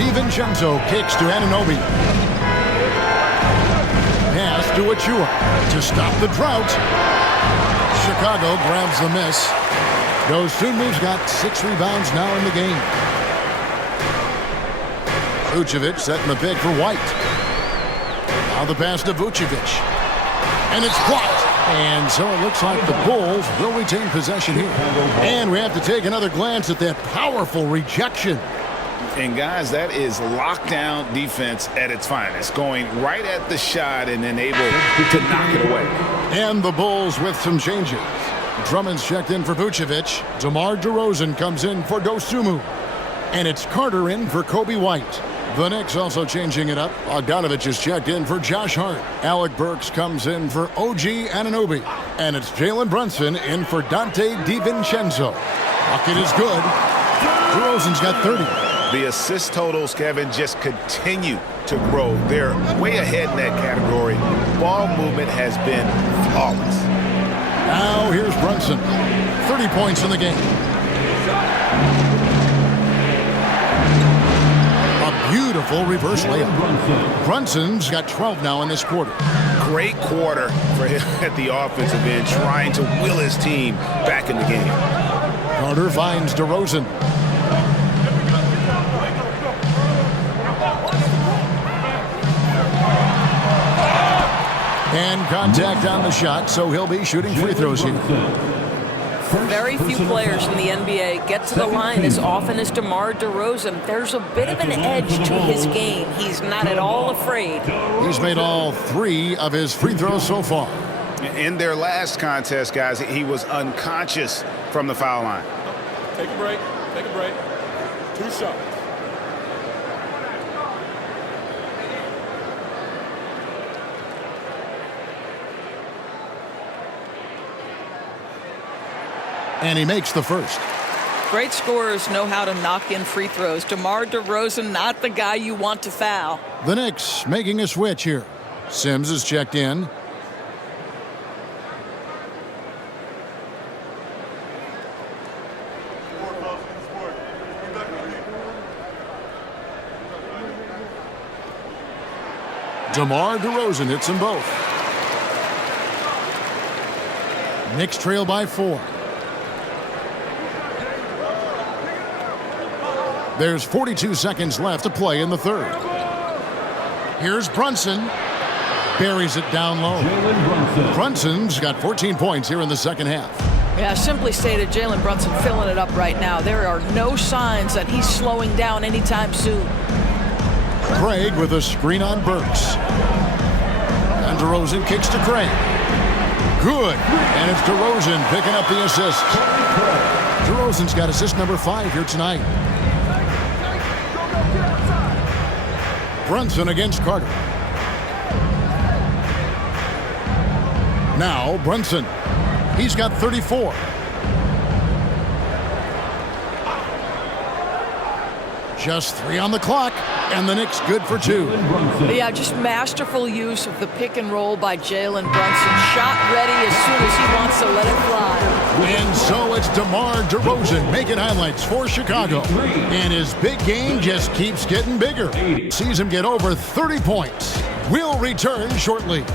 DiVincenzo kicks to Anunoby. Pass to Achua to stop the drought. Chicago grabs the miss. Dosunmu's got 6 rebounds now in the game. Vucevic setting the pick for White. Now the pass to Vucevic. And it's blocked. And so it looks like the Bulls will retain possession here. And we have to take another glance at that powerful rejection. And guys, that is lockdown defense at its finest. Going right at the shot and then able to knock it away. And the Bulls with some changes. Drummond's checked in for Vucevic. DeMar DeRozan comes in for Dosunmu. And it's Carter in for Kobe White. The Knicks also changing it up. Bogdanovich is checked in for Josh Hart. Alec Burks comes in for OG Anunoby. And it's Jalen Brunson in for Dante DiVincenzo. Bucket is good. DeRozan's got 30. The assist totals, Kevin, just continue to grow. They're way ahead in that category. Ball movement has been flawless. Now here's Brunson. 30 points in the game. A beautiful reverse layup. Brunson's got 12 now in this quarter. Great quarter for him at the offensive end, trying to will his team back in the game. Carter finds DeRozan. And contact on the shot, so he'll be shooting free throws here. Very few players in the NBA get to the line as often as DeMar DeRozan. There's a bit of an edge to his game. He's not at all afraid. He's made all 3 of his free throws so far. In their last contest, guys, he was unconscious from the foul line. Take a break. Take a break. 2 shots. And he makes the first. Great scorers know how to knock in free throws. DeMar DeRozan, not the guy you want to foul. The Knicks making a switch here. Sims is checked in. DeMar DeRozan hits them both. Knicks trail by 4. There's 42 seconds left to play in the third. Here's Brunson. Buries it down low. Brunson's got 14 points here in the second half. Yeah, simply stated, Jalen Brunson filling it up right now. There are no signs that he's slowing down anytime soon. Craig with a screen on Burks. And DeRozan kicks to Craig. Good. And it's DeRozan picking up the assist. DeRozan's got assist number 5 here tonight. Brunson against Carter. Now Brunson. He's got 34. Just 3 on the clock, and the Knicks good for 2. Yeah, just masterful use of the pick and roll by Jalen Brunson. Shot ready as soon as he wants to let it fly. And so it's DeMar DeRozan making highlights for Chicago. And his big game just keeps getting bigger. Sees him get over 30 points. We'll return shortly.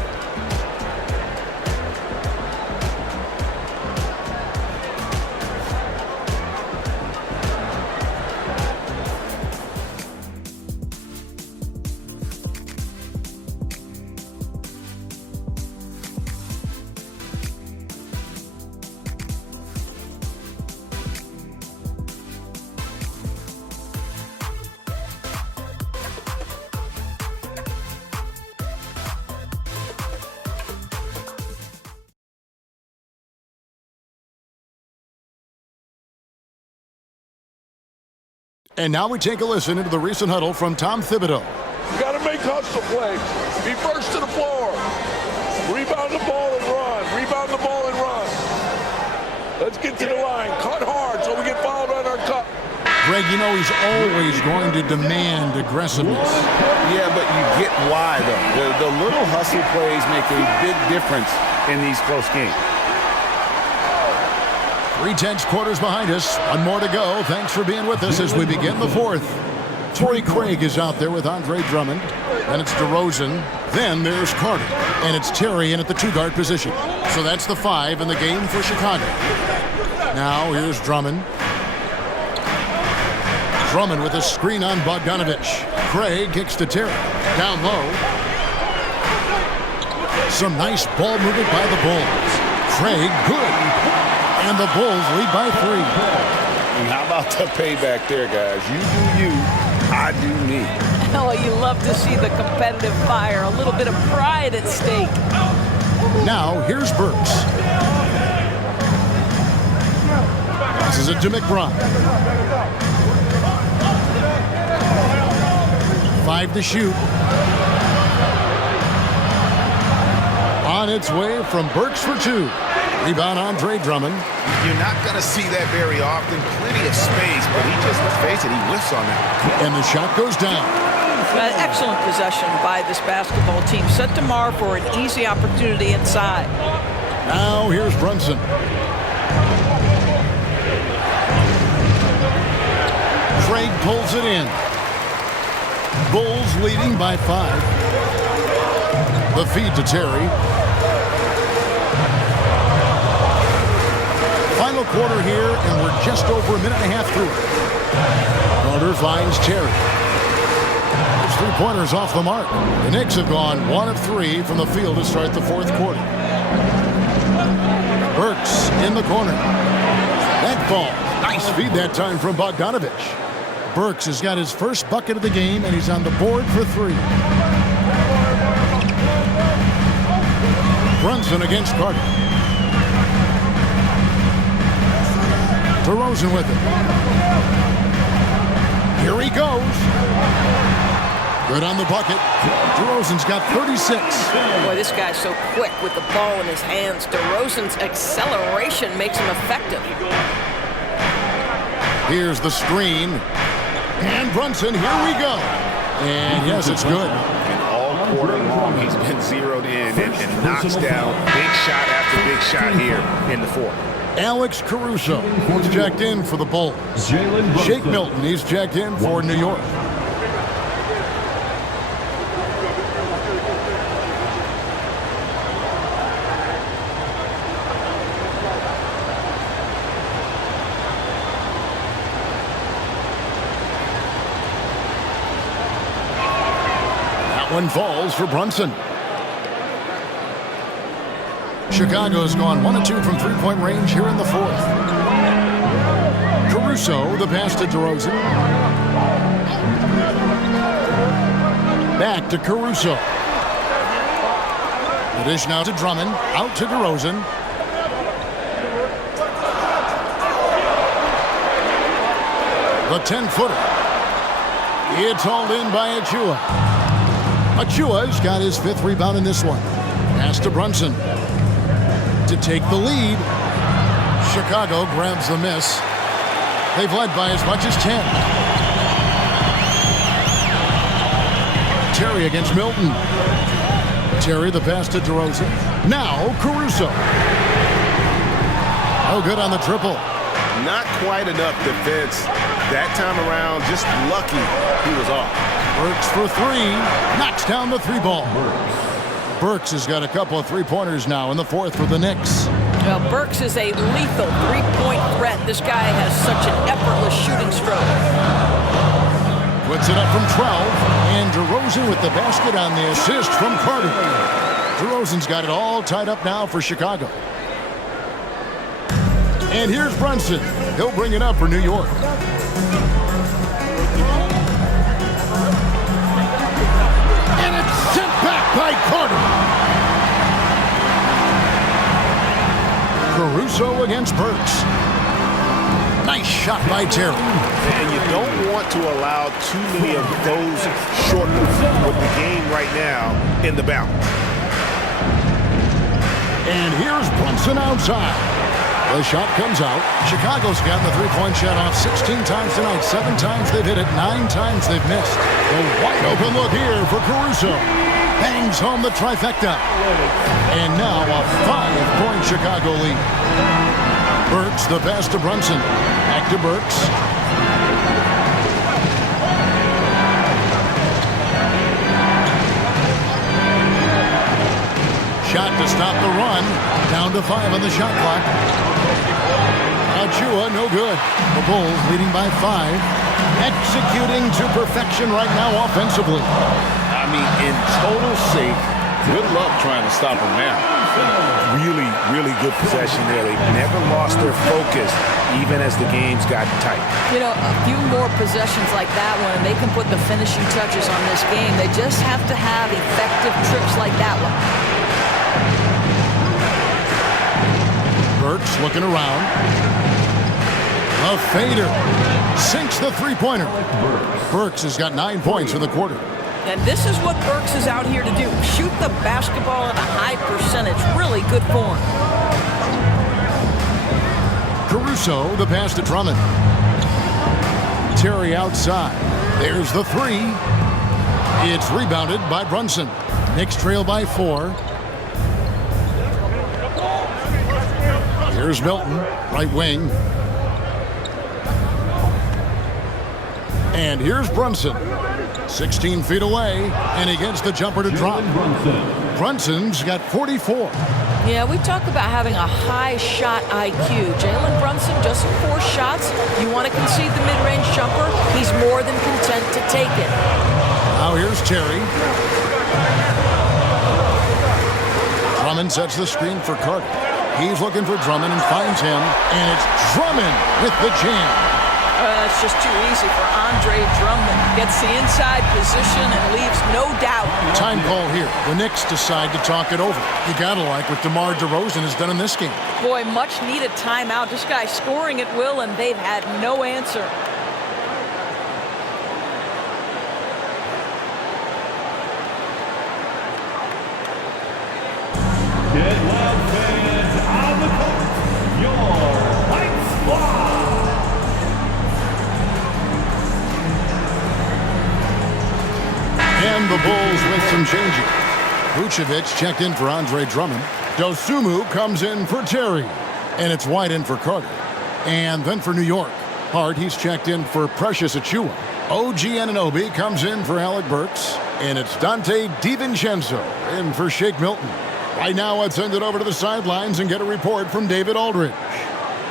And now we take a listen into the recent huddle from Tom Thibodeau. You got to make hustle plays. Be first to the floor. Rebound the ball and run. Rebound the ball and run. Let's get to the line. Cut hard so we get fouled on our cut. Greg, you know he's always going to demand aggressiveness. Yeah, but you get why, though. The little hustle plays make a big difference in these close games. 3/10 quarters behind us. One more to go. Thanks for being with us as we begin the 4th. Torrey Craig is out there with Andre Drummond. Then it's DeRozan. Then there's Carter. And it's Terry in at the 2-guard position. So that's the 5 in the game for Chicago. Now here's Drummond. Drummond with a screen on Bogdanovich. Craig kicks to Terry. Down low. Some nice ball movement by the Bulls. Craig, good. And the Bulls lead by 3. And how about the payback there, guys? You do you, I do me. Oh, you love to see the competitive fire. A little bit of pride at stake. Now, here's Burks. Passes it to McBride. 5 to shoot. On its way from Burks for 2. Rebound, Andre Drummond. You're not going to see that very often. Plenty of space, but he just, let's face it, he whiffs on that. And the shot goes down. An excellent possession by this basketball team. Set DeMar for an easy opportunity inside. Now here's Brunson. Craig pulls it in. Bulls leading by 5. The feed to Terry. Final quarter here, and we're just over a minute and a half through. Carter finds Terry. Those 3-pointers off the mark. The Knicks have gone 1 of 3 from the field to start the 4th quarter. Burks in the corner. That ball. Nice feed that time from Bogdanovich. Burks has got his first bucket of the game, and he's on the board for 3. Brunson against Carter. DeRozan with it. Here he goes. Good on the bucket. DeRozan's got 36. Boy, this guy's so quick with the ball in his hands. DeRozan's acceleration makes him effective. Here's the screen. And Brunson, here we go. And yes, it's good. And all quarter long, he's been zeroed in and knocks down big shot after big shot here in the 4th. Alex Caruso is checked in for the Bulls. Shake Milton, he's checked in for New York. That one falls for Brunson. Chicago's gone 1 of 2 from 3-point range here in the 4th. Caruso, the pass to DeRozan. Back to Caruso. The dish now to Drummond. Out to DeRozan. The 10-footer. It's hauled in by Achua. Achua's got his 5th rebound in this one. Pass to Brunson to take the lead. Chicago grabs the miss. They've led by as much as 10. Terry against Milton. Terry the pass to DeRozan. Now Caruso. Oh, good on the triple. Not quite enough defense that time around. Just lucky he was off. Burks for 3. Knocks down the 3-ball. Burks has got a couple of 3-pointers now in the 4th for the Knicks. Well, Burks is a lethal 3-point threat. This guy has such an effortless shooting stroke. Puts it up from 12. And DeRozan with the basket on the assist from Carter. DeRozan's got it all tied up now for Chicago. And here's Brunson. He'll bring it up for New York. And it's sent back by Carter. Caruso against Burks. Nice shot by Terry. And you don't want to allow too many of those short ones with the game right now in the balance. And here's Brunson outside. The shot comes out. Chicago's gotten the 3-point shot off 16 times tonight. 7 times they've hit it. 9 times they've missed. A wide open look here for Caruso. Bangs home the trifecta. And now a 5-point Chicago lead. Burks the pass to Brunson. Back to Burks. Shot to stop the run. Down to 5 on the shot clock. Achua, no good. The Bulls leading by 5. Executing to perfection right now offensively. I mean, in total sync. Good luck trying to stop him now. Really, really good possession there. They've never lost their focus, even as the game's gotten tight. You know, a few more possessions like that one, and they can put the finishing touches on this game. They just have to have effective trips like that one. Burks looking around. A fader. Sinks the 3-pointer. Burks has got 9 points in the quarter. And this is what Burks is out here to do. Shoot the basketball at a high percentage. Really good form. Caruso, the pass to Drummond. Terry outside. There's the 3. It's rebounded by Brunson. Knicks trail by 4. Here's Milton, right wing. And here's Brunson. 16 feet away, and he gets the jumper to drop. Brunson's got 44. Yeah, we talk about having a high shot IQ. Jalen Brunson, just 4 shots. You want to concede the mid-range jumper, he's more than content to take it. Now here's Terry. Drummond sets the screen for Carter. He's looking for Drummond and finds him, and it's Drummond with the jam. It's just too easy for Andre Drummond. Gets the inside position and leaves no doubt. Time call here. The Knicks decide to talk it over. You gotta like what DeMar DeRozan has done in this game. Boy, much needed timeout. This guy scoring at will, and they've had no answer. Get loud, fans, on the court, your White Squad. And the Bulls with some changes. Vucevic checked in for Andre Drummond. Dosunmu comes in for Terry. And it's White in for Carter. And then for New York, Hart, he's checked in for Precious Achua. OG Anunoby comes in for Alec Burks. And it's Dante DiVincenzo in for Shake Milton. Right now, let's send it over to the sidelines and get a report from David Aldridge.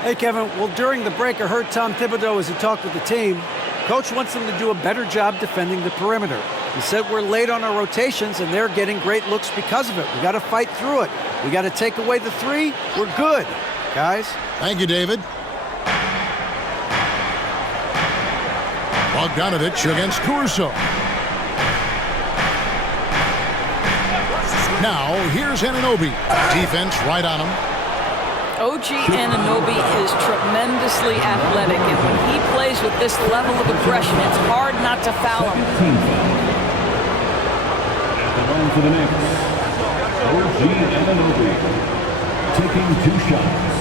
Hey, Kevin. Well, during the break, I heard Tom Thibodeau as he talked with the team. Coach wants them to do a better job defending the perimeter. He said we're late on our rotations, and they're getting great looks because of it. We got to fight through it. We got to take away the 3. We're good, guys. Thank you, David. Bogdanovich against Caruso. Now, here's Anunoby. Defense right on him. OG Anunoby is tremendously athletic, and when he plays with this level of aggression, it's hard not to foul him. At the line for the Knicks, OG Anunoby taking 2 shots.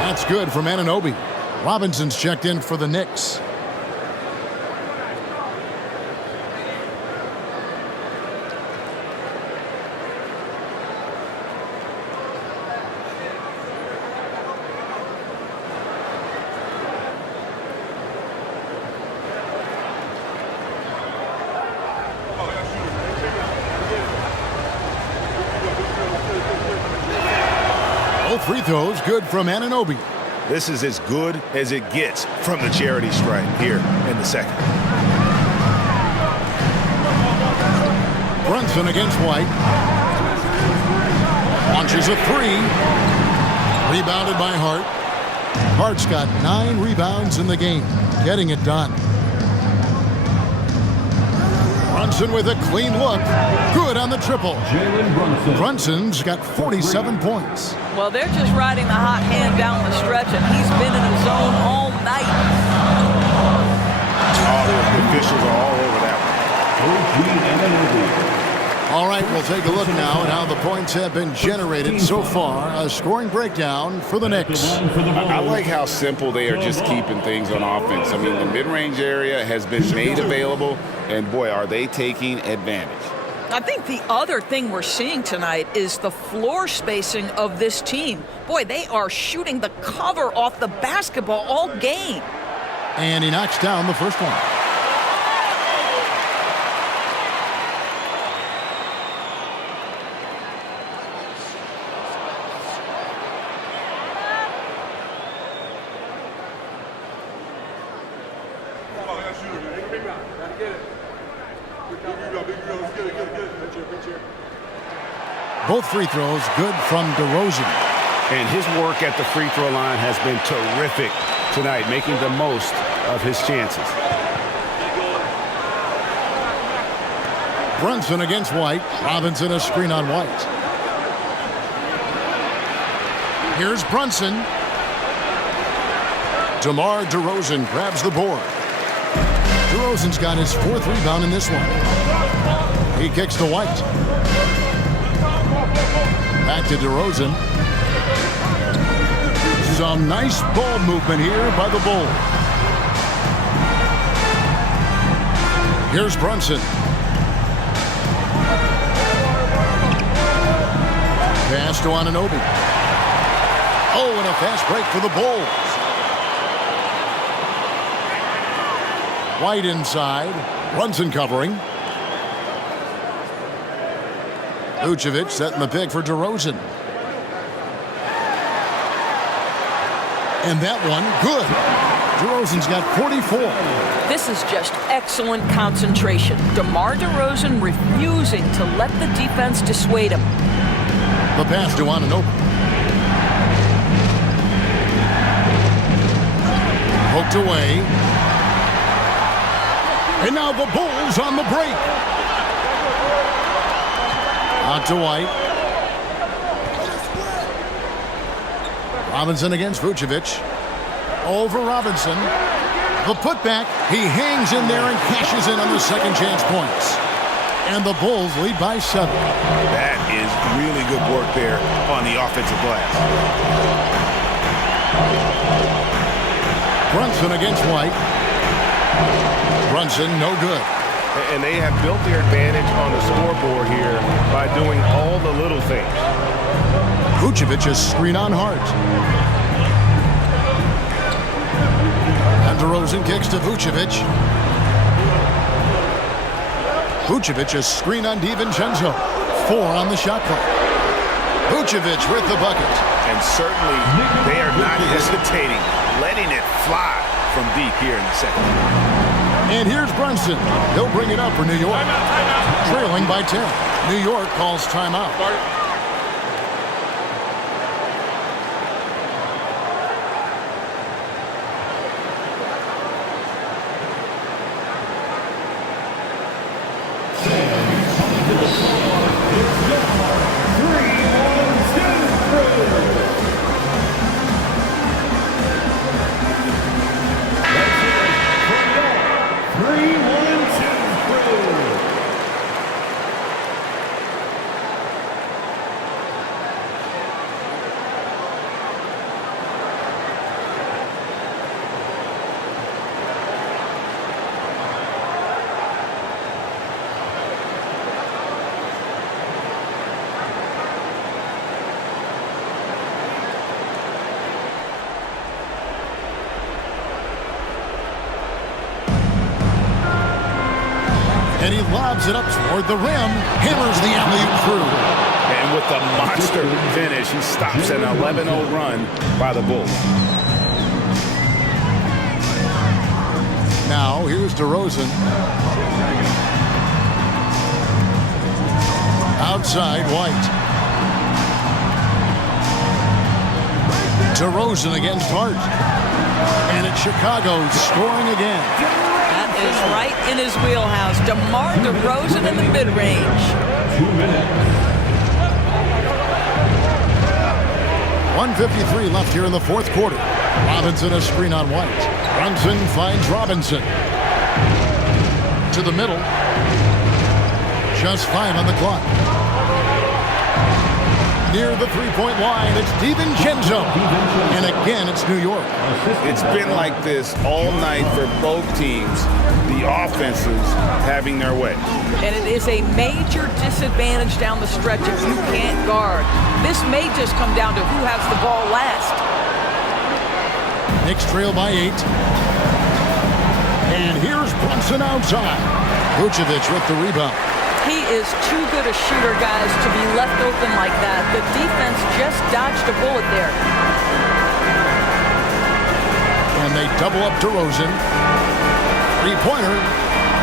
That's good from Anunoby. Robinson's checked in for the Knicks. Both free throws good from Anunoby. This is as good as it gets from the charity stripe here in the second. Brunson against White. Launches a 3. Rebounded by Hart. Hart's got 9 rebounds in the game. Getting it done. Brunson with a clean look. Good on the triple. Jalen Brunson. Brunson's got 47 points. Well, they're just riding the hot hand down the stretch, and he's been in the zone all night. Oh, the officials are all over that one. All right, we'll take a look now at how the points have been generated so far. A scoring breakdown for the Knicks. I like how simple they are just keeping things on offense. I mean, the mid-range area has been made available, and boy, are they taking advantage. I think the other thing we're seeing tonight is the floor spacing of this team. Boy, they are shooting the cover off the basketball all game. And he knocks down the first one. Both free throws good from DeRozan. And his work at the free throw line has been terrific tonight, making the most of his chances. Brunson against White. Robinson a screen on White. Here's Brunson. DeMar DeRozan grabs the board. DeRozan's got his 4th rebound in this one. He kicks to White. Back to DeRozan. Some nice ball movement here by the Bulls. Here's Brunson. Pass to Anunoby. Oh, and a fast break for the Bulls. White inside. Brunson covering. Vucevic setting the pick for DeRozan. And that one, good. DeRozan's got 44. This is just excellent concentration. DeMar DeRozan refusing to let the defense dissuade him. The pass to Anunoby. Hooked away. And now the Bulls on the break. Out to White. Robinson against Vucevic. Over Robinson. The putback. He hangs in there and cashes in on the second chance points. And the Bulls lead by 7. That is really good work there on the offensive glass. Brunson against White. Brunson, no good. And they have built their advantage on the scoreboard here by doing all the little things. Vucevic is screen on Hart. And DeRozan kicks to Vucevic. Vucevic is screen on DiVincenzo. 4 on the shot clock. Vucevic with the bucket. And certainly they are not hesitating, letting it fly from deep here in the second. And here's Brunson. He'll bring it up for New York. Trailing by 10. New York calls timeout. And he lobs it up toward the rim, hammers the alley-oop through. And with the monster finish, he stops an 11-0 run by the Bulls. Now, here's DeRozan. Outside, White. DeRozan against Hart. And it's Chicago scoring again. That is right in his wheelhouse. DeMar DeRozan in the mid-range. 2 minutes. 1:53 left here in the fourth quarter. Robinson a screen on White. Brunson finds Robinson. To the middle. Just 5 on the clock. Near the three-point line, it's DiVincenzo. And again, it's New York. It's been like this all night for both teams. The offenses having their way. And it is a major disadvantage down the stretch if you can't guard. This may just come down to who has the ball last. Knicks trail by 8. And here's Brunson outside. Vucevic with the rebound. He is too good a shooter, guys, to be left open like that. The defense just dodged a bullet there. And they double up DeRozan. Three-pointer.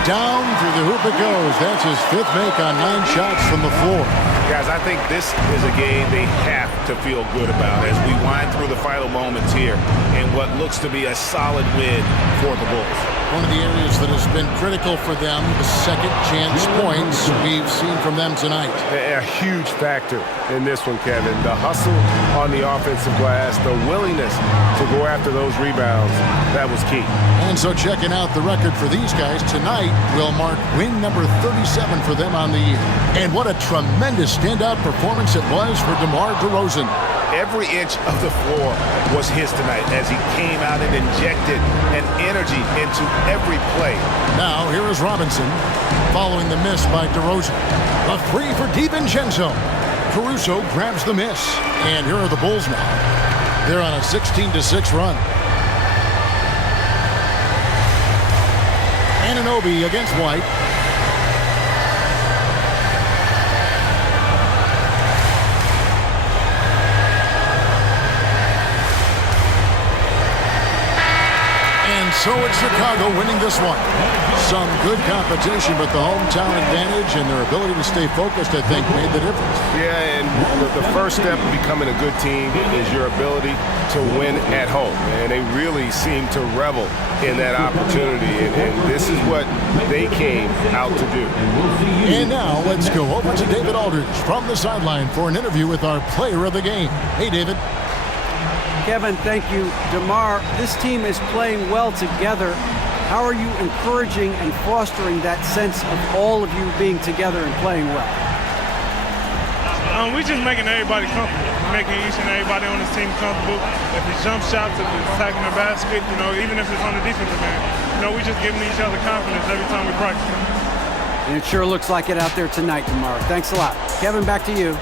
Down through the hoop it goes. That's his 5th make on 9 shots from the floor. Guys, I think this is a game they have to feel good about as we wind through the final moments here in what looks to be a solid win for the Bulls. One of the areas that has been critical for them, the second chance points we've seen from them tonight. A huge factor in this one, Kevin. The hustle on the offensive glass, the willingness to go after those rebounds, that was key. And so checking out the record for these guys tonight will mark win number 37 for them on the year. And what a tremendous standout performance it was for DeMar DeRozan. Every inch of the floor was his tonight as he came out and injected an energy into every play. Now here is Robinson following the miss by DeRozan. A three for DiVincenzo. Caruso grabs the miss. And here are the Bulls now. They're on a 16-6 run. Anunoby against White. So it's Chicago winning this one. Some good competition, but the hometown advantage and their ability to stay focused, I think, made the difference. Yeah, and the first step of becoming a good team is your ability to win at home. And they really seem to revel in that opportunity, and this is what they came out to do. And now let's go over to David Aldridge from the sideline for an interview with our player of the game. Hey, David. Kevin, thank you. DeMar, this team is playing well together. How are you encouraging and fostering that sense of all of you being together and playing well? We're just making everybody comfortable, making each and everybody on this team comfortable. If it's jump shots, if it's attacking the basket, even if it's on the defensive end, we're just giving each other confidence every time we practice. And it sure looks like it out there tonight, DeMar. Thanks a lot. Kevin, back to you.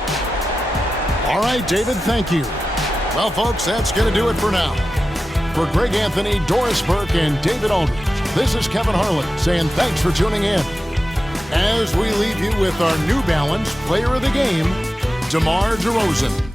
All right, David, thank you. Well, folks, that's going to do it for now. For Greg Anthony, Doris Burke, and David Aldridge, this is Kevin Harlan saying thanks for tuning in. As we leave you with our New Balance Player of the Game, DeMar DeRozan.